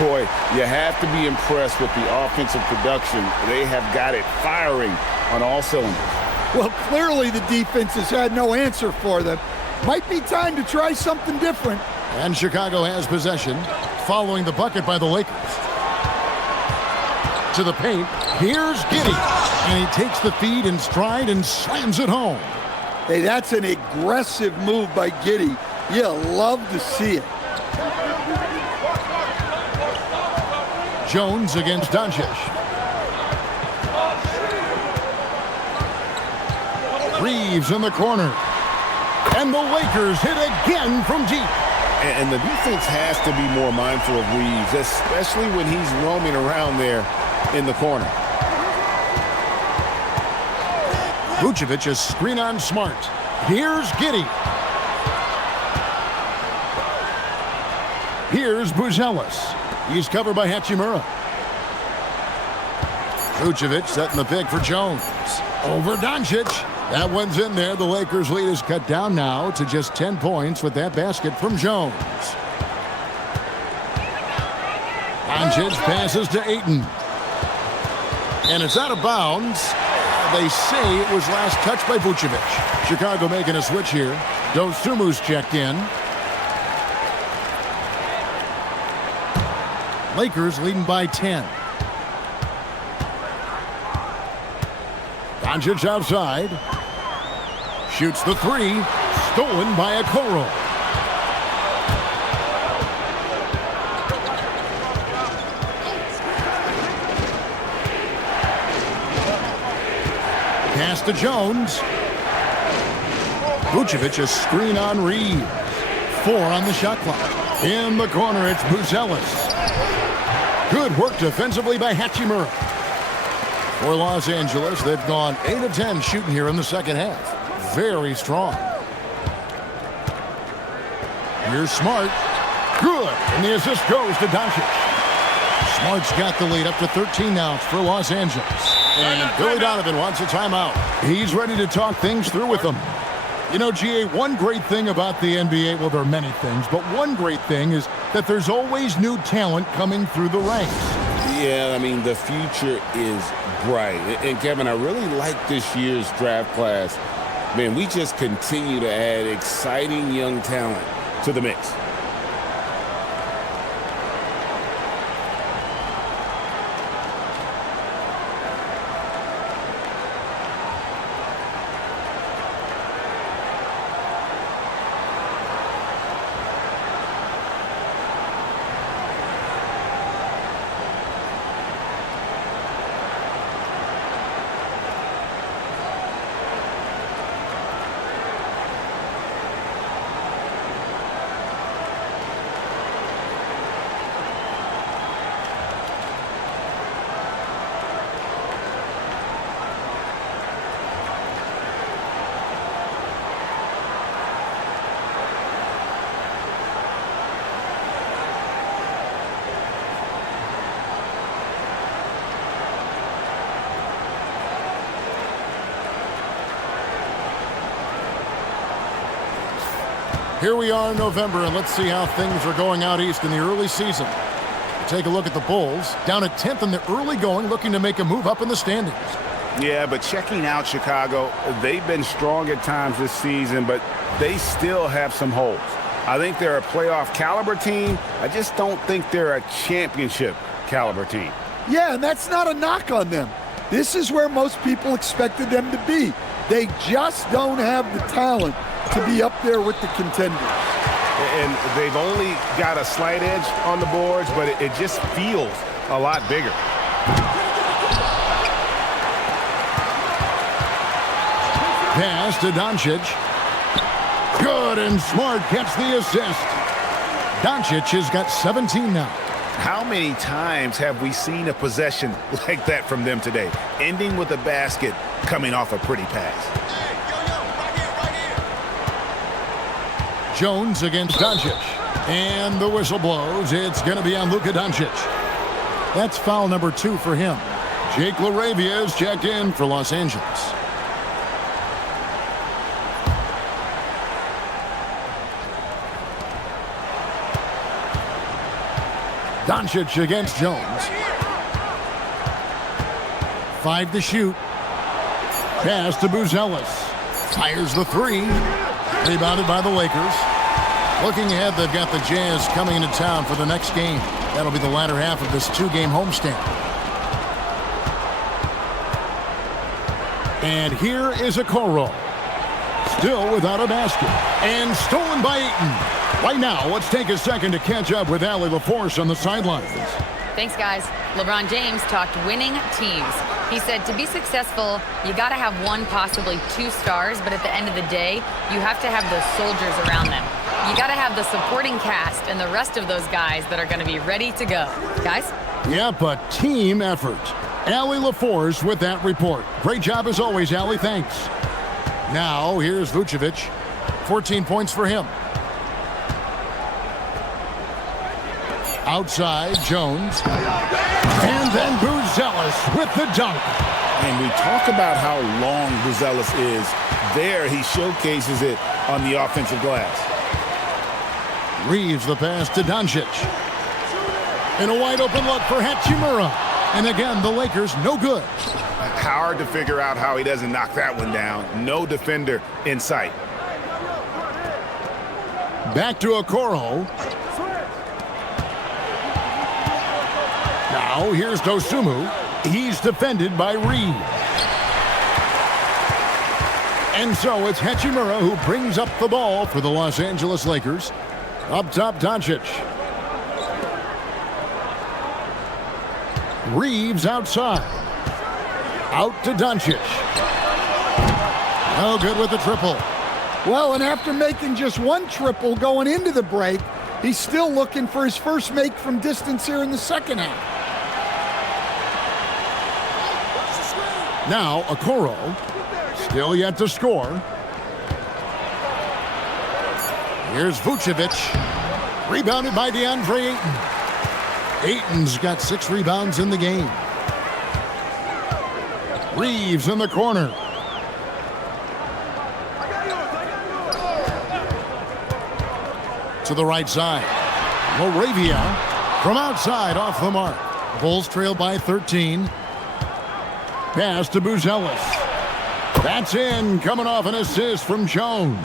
Boy, you have to be impressed with the offensive production. They have got it firing on all cylinders. Well, clearly the defense has had no answer for them. Might be time to try something different. And Chicago has possession, following the bucket by the Lakers. To the paint, here's Giddey. And he takes the feed in stride and slams it home. Hey, that's an aggressive move by Giddey. You love to see it. Jones against Doncic. Reeves in the corner. And the Lakers hit again from deep. And the defense has to be more mindful of Reeves, especially when he's roaming around there in the corner. Vucevic is screen on Smart. Here's Giddey. Here's Buzelis. He's covered by Hachimura. Vucevic setting the pick for Jones. Over Doncic. That one's in there. The Lakers' lead is cut down now to just 10 points with that basket from Jones. Doncic passes to Ayton. And it's out of bounds. They say it was last touched by Vucevic. Chicago making a switch here. Dosumu's checked in. Lakers leading by 10. Doncic outside. Shoots the 3. Stolen by Okoro. Pass to Jones. Vucevic is screen on Reeves. 4 on the shot clock. In the corner, it's Buzelis. Good work defensively by Hachimura. For Los Angeles, they've gone 8 of 10 shooting here in the second half. Very strong. Here's Smart. Good. And the assist goes to Doncic. Smart's got the lead up to 13 now for Los Angeles. And Billy Donovan wants a timeout. He's ready to talk things through with them. You know, GA, one great thing about the NBA, well, there are many things, but one great thing is that there's always new talent coming through the ranks. Yeah, I mean, the future is bright. And, Kevin, I really like this year's draft class. Man, we just continue to add exciting young talent to the mix. Here we are in November, and let's see how things are going out east in the early season. Take a look at the Bulls, down at 10th in the early going, looking to make a move up in the standings. Yeah, but checking out Chicago, they've been strong at times this season, but they still have some holes. I think they're a playoff caliber team. I just don't think they're a championship caliber team. Yeah, and that's not a knock on them. This is where most people expected them to be. They just don't have the talent to be up there with the contenders. And they've only got a slight edge on the boards, but it just feels a lot bigger. Pass to Doncic. Good and smart gets the assist. Doncic has got 17 now. How many times have we seen a possession like that from them today, ending with a basket coming off a pretty pass? Jones against Doncic. And the whistle blows. It's going to be on Luka Doncic. That's foul number 2 for him. Jake LaRavia is checked in for Los Angeles. Doncic against Jones. 5 to shoot. Pass to Buzelis. Fires the 3. Rebounded by the Lakers. Looking ahead, they've got the Jazz coming into town for the next game. That'll be the latter half of this 2-game homestand. And here is Okoro. Still without a basket. And stolen by Ayton. Right now, let's take a second to catch up with Allie LaForce on the sidelines. Thanks, guys. LeBron James talked winning teams. He said to be successful, you got to have 1, possibly 2 stars, but at the end of the day, you have to have those soldiers around them. You got to have the supporting cast and the rest of those guys that are going to be ready to go. Guys? Yep, a team effort. Allie LaForce with that report. Great job as always, Allie. Thanks. Now, here's Vucevic. 14 points for him. Outside, Jones. And then Buzelis with the dunk. And we talk about how long Buzelis is. There, he showcases it on the offensive glass. Reeves the pass to Doncic. And a wide open look for Hachimura. And again, the Lakers no good. Hard to figure out how he doesn't knock that one down. No defender in sight. Back to Okoro. Now here's Dosunmu. He's defended by Reed. And so it's Hachimura who brings up the ball for the Los Angeles Lakers. Up top, Doncic. Reeves outside. Out to Doncic. No good with the triple. Well, and after making just 1 triple going into the break, he's still looking for his first make from distance here in the second half. Now, Okoro, still yet to score. Here's Vucevic, rebounded by DeAndre Ayton. Ayton's got 6 rebounds in the game. Reeves in the corner. To the right side. LaRavia from outside off the mark. Bulls trail by 13. Pass to Buzelis. That's in, coming off an assist from Jones.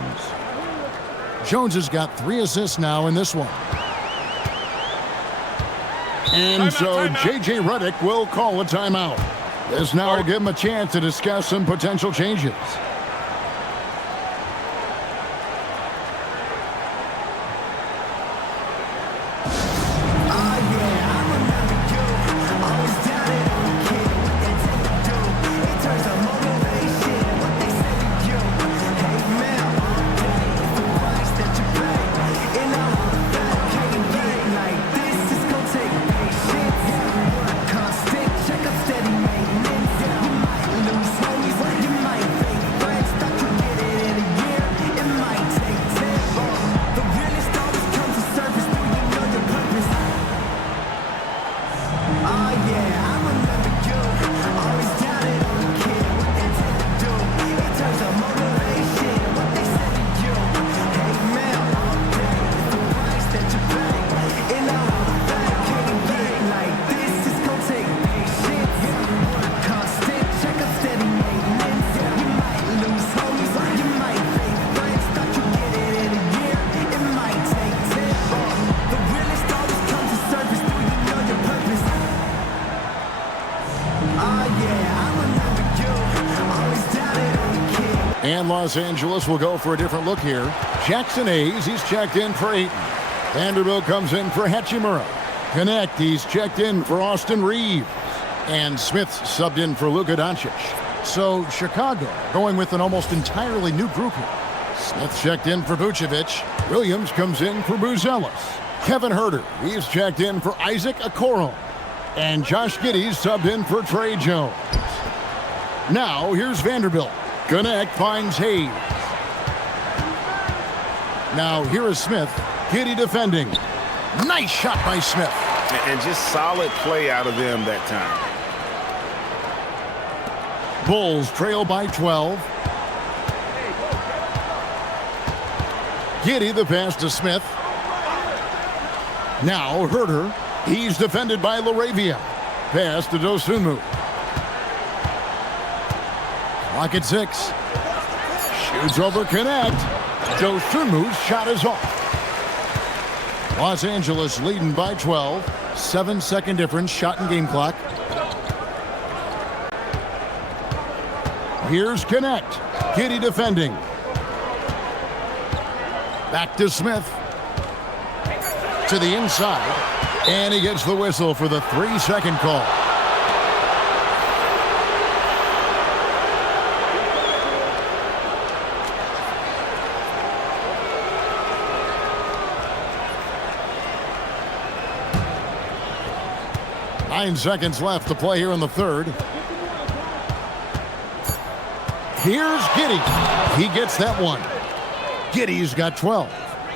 Jones has got 3 assists now in this one. And so J.J. Redick will call a timeout. This now will give him a chance to discuss some potential changes. And Los Angeles will go for a different look here. Jackson Hayes, he's checked in for Ayton. Vanderbilt comes in for Hachimura. Connect, he's checked in for Austin Reeves. And Smith's subbed in for Luka Doncic. So Chicago going with an almost entirely new group here. Smith checked in for Vucevic. Williams comes in for Buzelis. Kevin Huerter, he's checked in for Isaac Okoro. And Josh Giddey's subbed in for Trey Jones. Now here's Vanderbilt. Connect finds Hayes. Now here is Smith. Giddey defending. Nice shot by Smith. And just solid play out of them that time. Bulls trail by 12. Giddey the pass to Smith. Now Huerter. He's defended by LaRavia. Pass to Dosunmu. Clock at 6. Shoots over Connect. Dosunmu's shot is off. Los Angeles leading by 12. 7-second difference, shot and game clock. Here's Connect. Giddey defending. Back to Smith. To the inside. And he gets the whistle for the 3-second call. Nine seconds left to play here in the third. Here's Giddey. He gets that one. Giddey's got 12.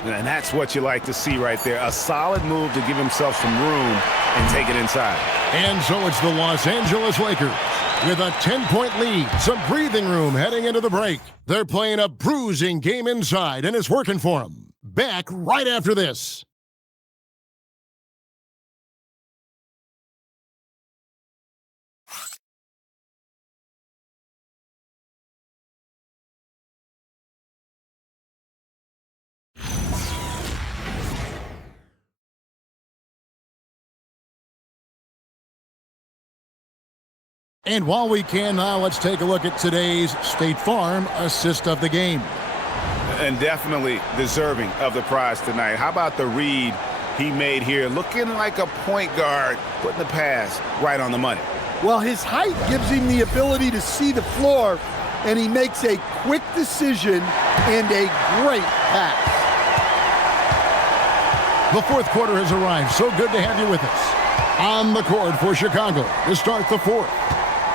And that's what you like to see right there. A solid move to give himself some room and take it inside. And so it's the Los Angeles Lakers with a 10-point lead. Some breathing room heading into the break. They're playing a bruising game inside, and it's working for them. Back right after this. And while we can now, let's take a look at today's State Farm assist of the game. And definitely deserving of the prize tonight. How about the read he made here? Looking like a point guard, putting the pass right on the money. Well, his height gives him the ability to see the floor, and he makes a quick decision and a great pass. The fourth quarter has arrived. So good to have you with us. On the court for Chicago to start the fourth.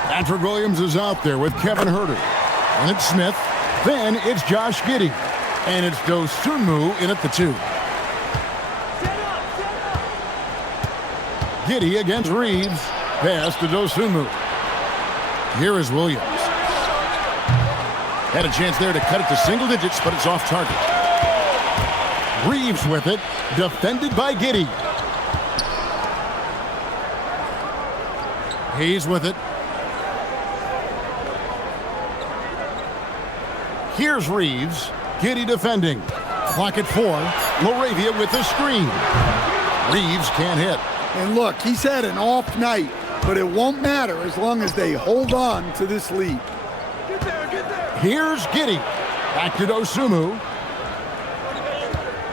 Patrick Williams is out there with Kevin Huerter. And it's Smith. Then it's Josh Giddey. And it's Dosunmu in at the 2. Giddey against Reeves. Pass to Dosunmu. Here is Williams. Had a chance there to cut it to single digits, but it's off target. Reeves with it. Defended by Giddey. He's with it. Here's Reeves. Giddey defending. Clock at 4. Laravia with the screen. Reeves can't hit. And look, he's had an off night, but it won't matter as long as they hold on to this lead. Here's Giddey. Back to Dosunmu.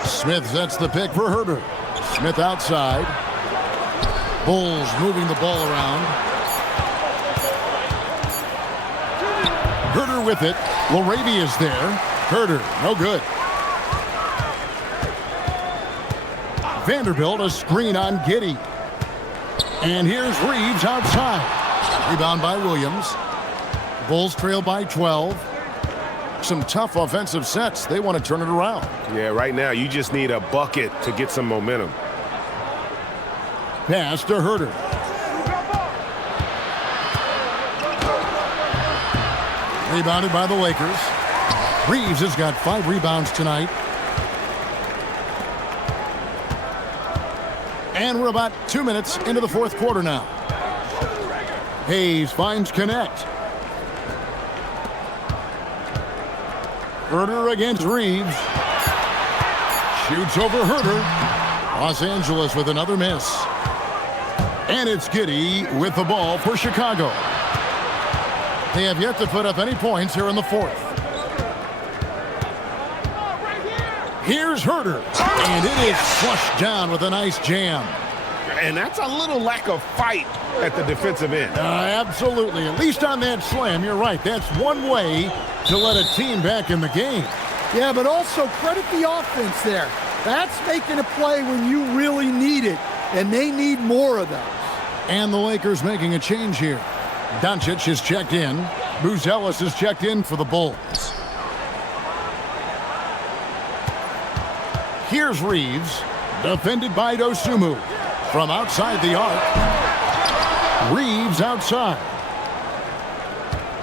Smith sets the pick for Herter. Smith outside. Bulls moving the ball around. Herter with it. Laravia's there. Herter, no good. Vanderbilt, a screen on Giddey. And here's Reeves outside. Rebound by Williams. Bulls trail by 12. Some tough offensive sets. They want to turn it around. Yeah, right now you just need a bucket to get some momentum. Pass to Herter. Rebounded by the Lakers. Reeves has got 5 rebounds tonight. And we're about 2 minutes into the fourth quarter now. Hayes finds Connect. Herter against Reeves. Shoots over Herter. Los Angeles with another miss. And it's Giddey with the ball for Chicago. They have yet to put up any points here in the fourth. Here's Herter. And it is flushed down with a nice jam. And that's a little lack of fight at the defensive end. Absolutely. At least on that slam, you're right. That's one way to let a team back in the game. Yeah, but also credit the offense there. That's making a play when you really need it, and they need more of those. And the Lakers making a change here. Doncic is checked in. Buzelis is checked in for the Bulls. Here's Reeves, defended by Dosunmu. From outside the arc. Reeves outside.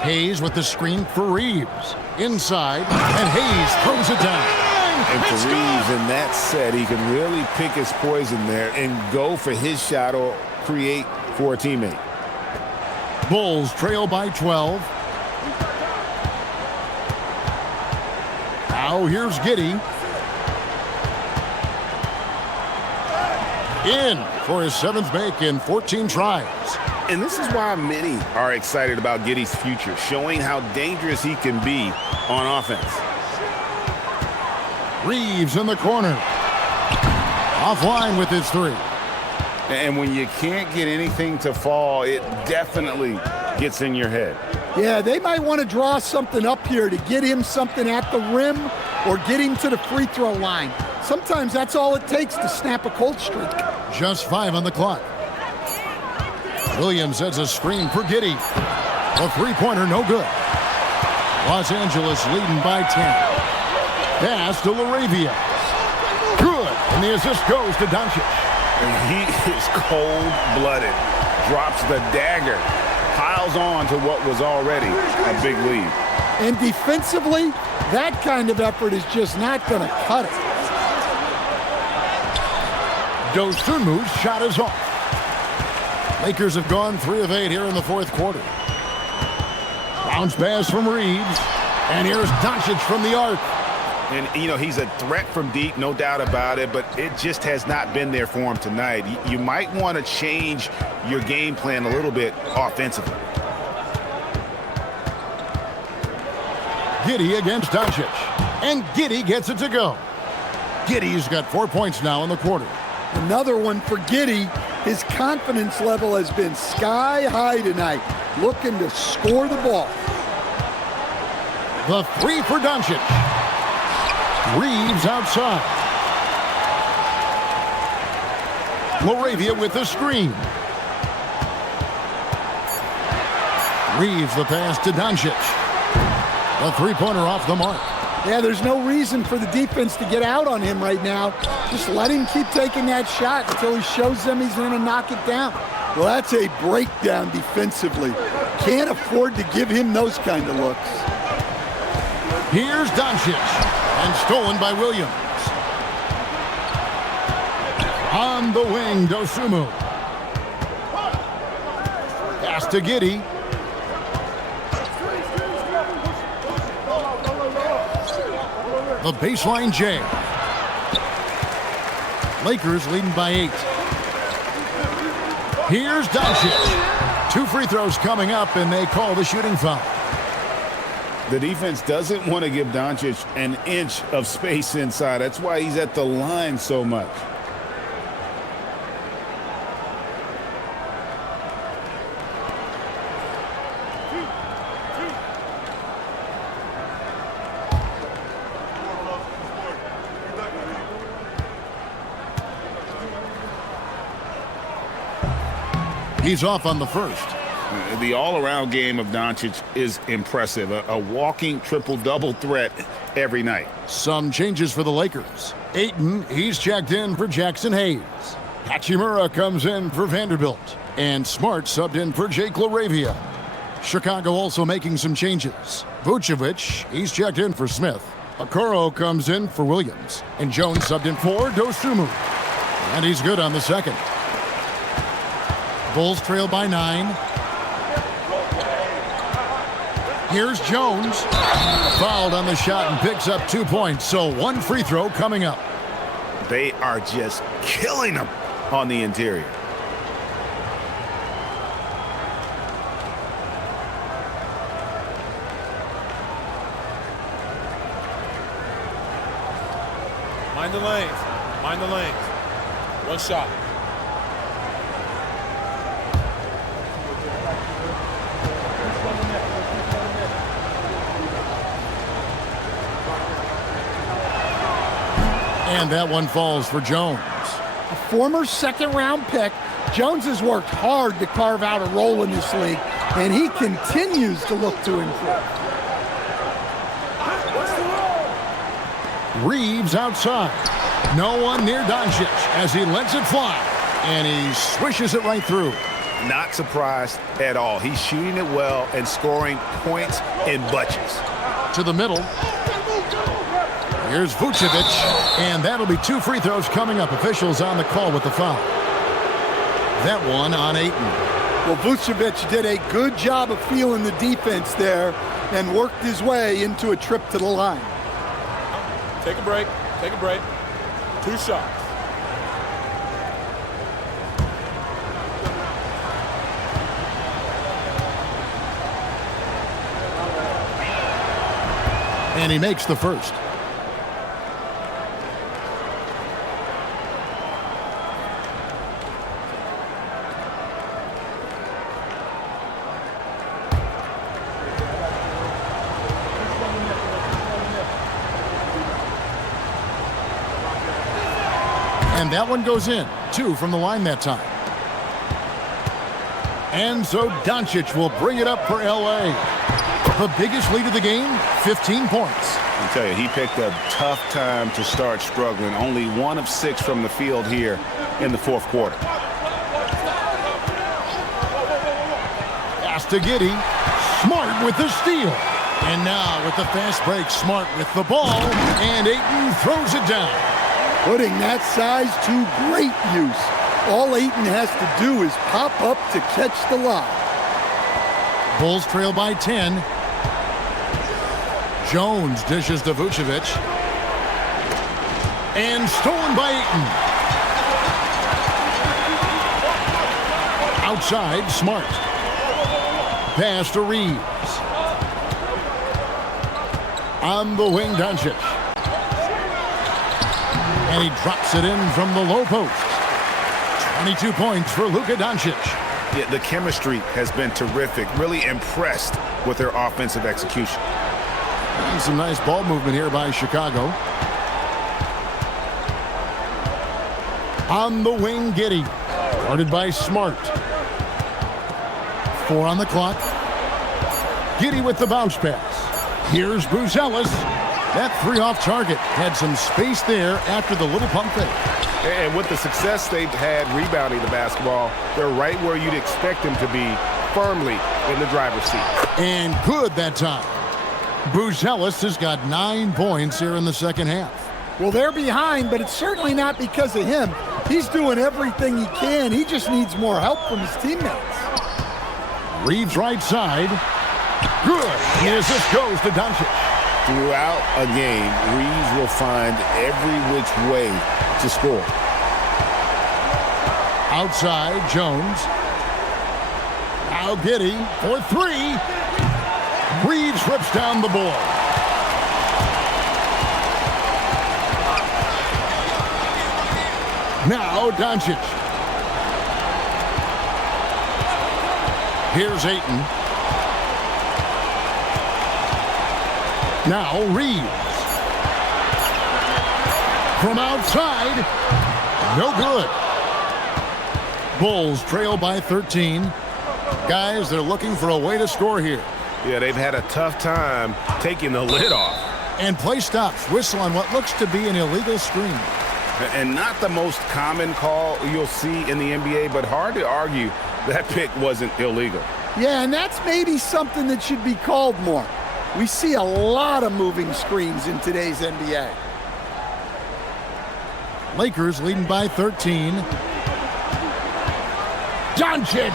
Hayes with the screen for Reeves. Inside, and Hayes throws it down. And for Reeves in that set, he can really pick his poison there and go for his shot or create for a teammate. Bulls trail by 12. Now here's Giddey. In for his 7th make in 14 tries. And this is why many are excited about Giddey's future, showing how dangerous he can be on offense. Reeves in the corner. Offline with his 3. And when you can't get anything to fall, it definitely gets in your head. Yeah, they might want to draw something up here to get him something at the rim or get him to the free throw line. Sometimes that's all it takes to snap a cold streak. Just 5 on the clock. Williams sets a screen for Giddey. A three-pointer, no good. Los Angeles leading by 10. Pass to Laravia. Good. And the assist goes to Doncic. And he is cold-blooded. Drops the dagger. Piles on to what was already a big lead. And defensively, that kind of effort is just not going to cut it. Dosunmu's shot is off. Lakers have gone 3 of 8 here in the fourth quarter. Bounce pass from Reeves. And here's Doncic from the arc. And, you know, he's a threat from deep, no doubt about it, but it just has not been there for him tonight. You might want to change your game plan a little bit offensively. Giddey against Doncic. And Giddey gets it to go. Giddey's got 4 points now in the quarter. Another one for Giddey. His confidence level has been sky high tonight, looking to score the ball. The 3 for Doncic. Reeves outside. Laravia with the screen. Reeves the pass to Doncic. A three-pointer off the mark. Yeah, there's no reason for the defense to get out on him right now. Just let him keep taking that shot until he shows them he's going to knock it down. Well, that's a breakdown defensively. Can't afford to give him those kind of looks. Here's Doncic, and stolen by Williams. On the wing, Dosunmu. Pass to Giddey. The baseline J. Lakers leading by 8. Here's Doncic. 2 free throws coming up, and they call the shooting foul. The defense doesn't want to give Doncic an inch of space inside. That's why he's at the line so much. He's off on the first. The all-around game of Doncic is impressive. A walking triple-double threat every night. Some changes for the Lakers. Ayton, he's checked in for Jackson Hayes. Hachimura comes in for Vanderbilt. And Smart subbed in for Jake LaRavia. Chicago also making some changes. Vucevic, he's checked in for Smith. Okoro comes in for Williams. And Jones subbed in for Dosunmu. And he's good on the second. Bulls trail by 9. Here's Jones. Fouled on the shot and picks up 2 points. So 1 free throw coming up. They are just killing them on the interior. Mind the lanes. Mind the lanes. 1 shot. And that one falls for Jones. A former second-round pick, Jones has worked hard to carve out a role in this league, and he continues to look to improve. Reeves outside. No one near Doncic as he lets it fly. And he swishes it right through. Not surprised at all. He's shooting it well and scoring points in bunches. To the middle. Here's Vucevic, and that'll be 2 free throws coming up. Officials on the call with the foul. That one on Ayton. Well, Vucevic did a good job of feeling the defense there and worked his way into a trip to the line. Take a break. Take a break. 2 shots. And he makes the first. And that one goes in. 2 from the line that time. And so Doncic will bring it up for L.A. The biggest lead of the game, 15 points. I tell you, he picked a tough time to start struggling. Only 1 of 6 from the field here in the 4th quarter. Pass to Giddey. Smart with the steal. And now with the fast break, Smart with the ball. And Ayton throws it down. Putting that size to great use. All Ayton has to do is pop up to catch the lob. Bulls trail by 10. Jones dishes to Vucevic. And stolen by Ayton. Outside, Smart. Pass to Reeves. On the wing, Doncic. And he drops it in from the low post. 22 points for Luka Doncic. Yeah, the chemistry has been terrific. Really impressed with their offensive execution. And some nice ball movement here by Chicago. On the wing, Giddey. Guarded by Smart. 4 on the clock. Giddey with the bounce pass. Here's Buzelis. That 3 off target. Had some space there after the little pump fake. And with the success they've had rebounding the basketball, they're right where you'd expect them to be, firmly in the driver's seat. And good that time. Buzelis has got 9 points here in the second half. Well, they're behind, but it's certainly not because of him. He's doing everything he can. He just needs more help from his teammates. Reeves right side. Good. Yes, this goes to Doncic. Throughout a game, Reeves will find every which way to score. Outside, Jones. Now Giddey for three. Reeves rips down the ball. Now Doncic. Here's Ayton. Now Reeves. From outside. No good. Bulls trail by 13. Guys, they're looking for a way to score here. Yeah, they've had a tough time taking the lid off. And play stops. Whistle on what looks to be an illegal screen. And not the most common call you'll see in the NBA, but hard to argue that pick wasn't illegal. Yeah, and that's maybe something that should be called more. We see a lot of moving screens in today's NBA. Lakers leading by 13. Doncic.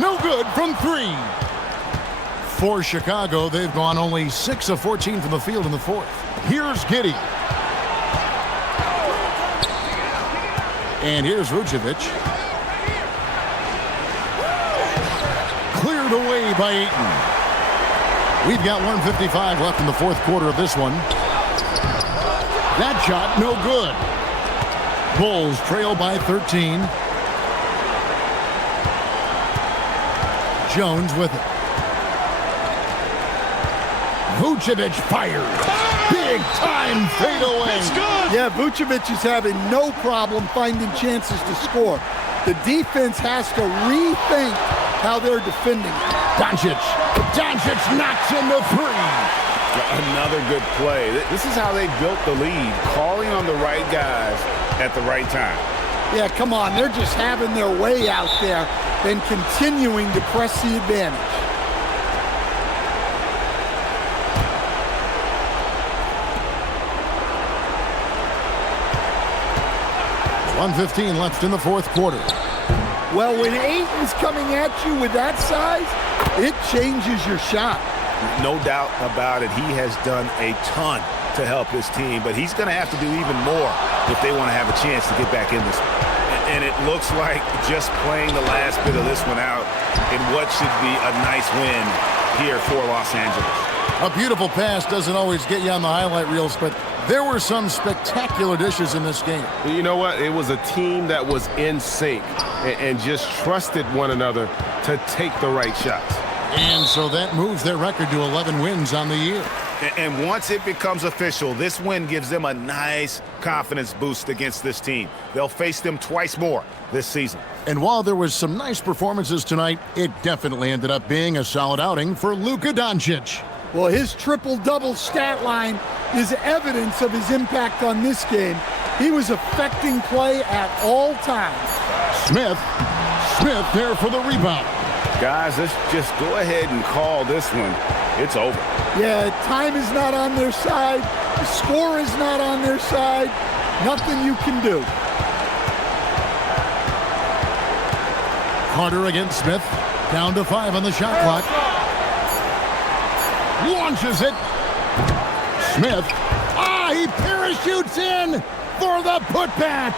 No good from three. For Chicago, they've gone only 6 of 14 from the field in the fourth. Here's Giddey. And here's Vucevic. Cleared away by Ayton. We've got 1:55 left in the fourth quarter of this one. That shot, no good. Bulls trail by 13. Jones with it. Vucevic fires. Big time fadeaway. It's good. Yeah, Vucevic is having no problem finding chances to score. The defense has to rethink how they're defending. Doncic knocks in the three. Another good play. This is how they built the lead, calling on the right guys at the right time. Yeah, come on. They're just having their way out there and continuing to press the advantage. .115 left in the fourth quarter. Well, when Ayton's coming at you with that size, it changes your shot. No doubt about it. He has done a ton to help his team, but he's going to have to do even more if they want to have a chance to get back in this. And it looks like just playing the last bit of this one out in what should be a nice win here for Los Angeles. A beautiful pass doesn't always get you on the highlight reels, but there were some spectacular dishes in this game. You know what? It was a team that was in sync and just trusted one another to take the right shots. And so that moves their record to 11 wins on the year. And once it becomes official, this win gives them a nice confidence boost against this team. They'll face them twice more this season. And while there was some nice performances tonight, it definitely ended up being a solid outing for Luka Doncic. Well, his triple-double stat line is evidence of his impact on this game. He was affecting play at all times. Smith there for the rebound. Guys, let's just go ahead and call this one. It's over. Yeah, time is not on their side. The score is not on their side. Nothing you can do. Carter against Smith. Down to 5 on the shot clock. Launches it. Smith. He parachutes in for the putback.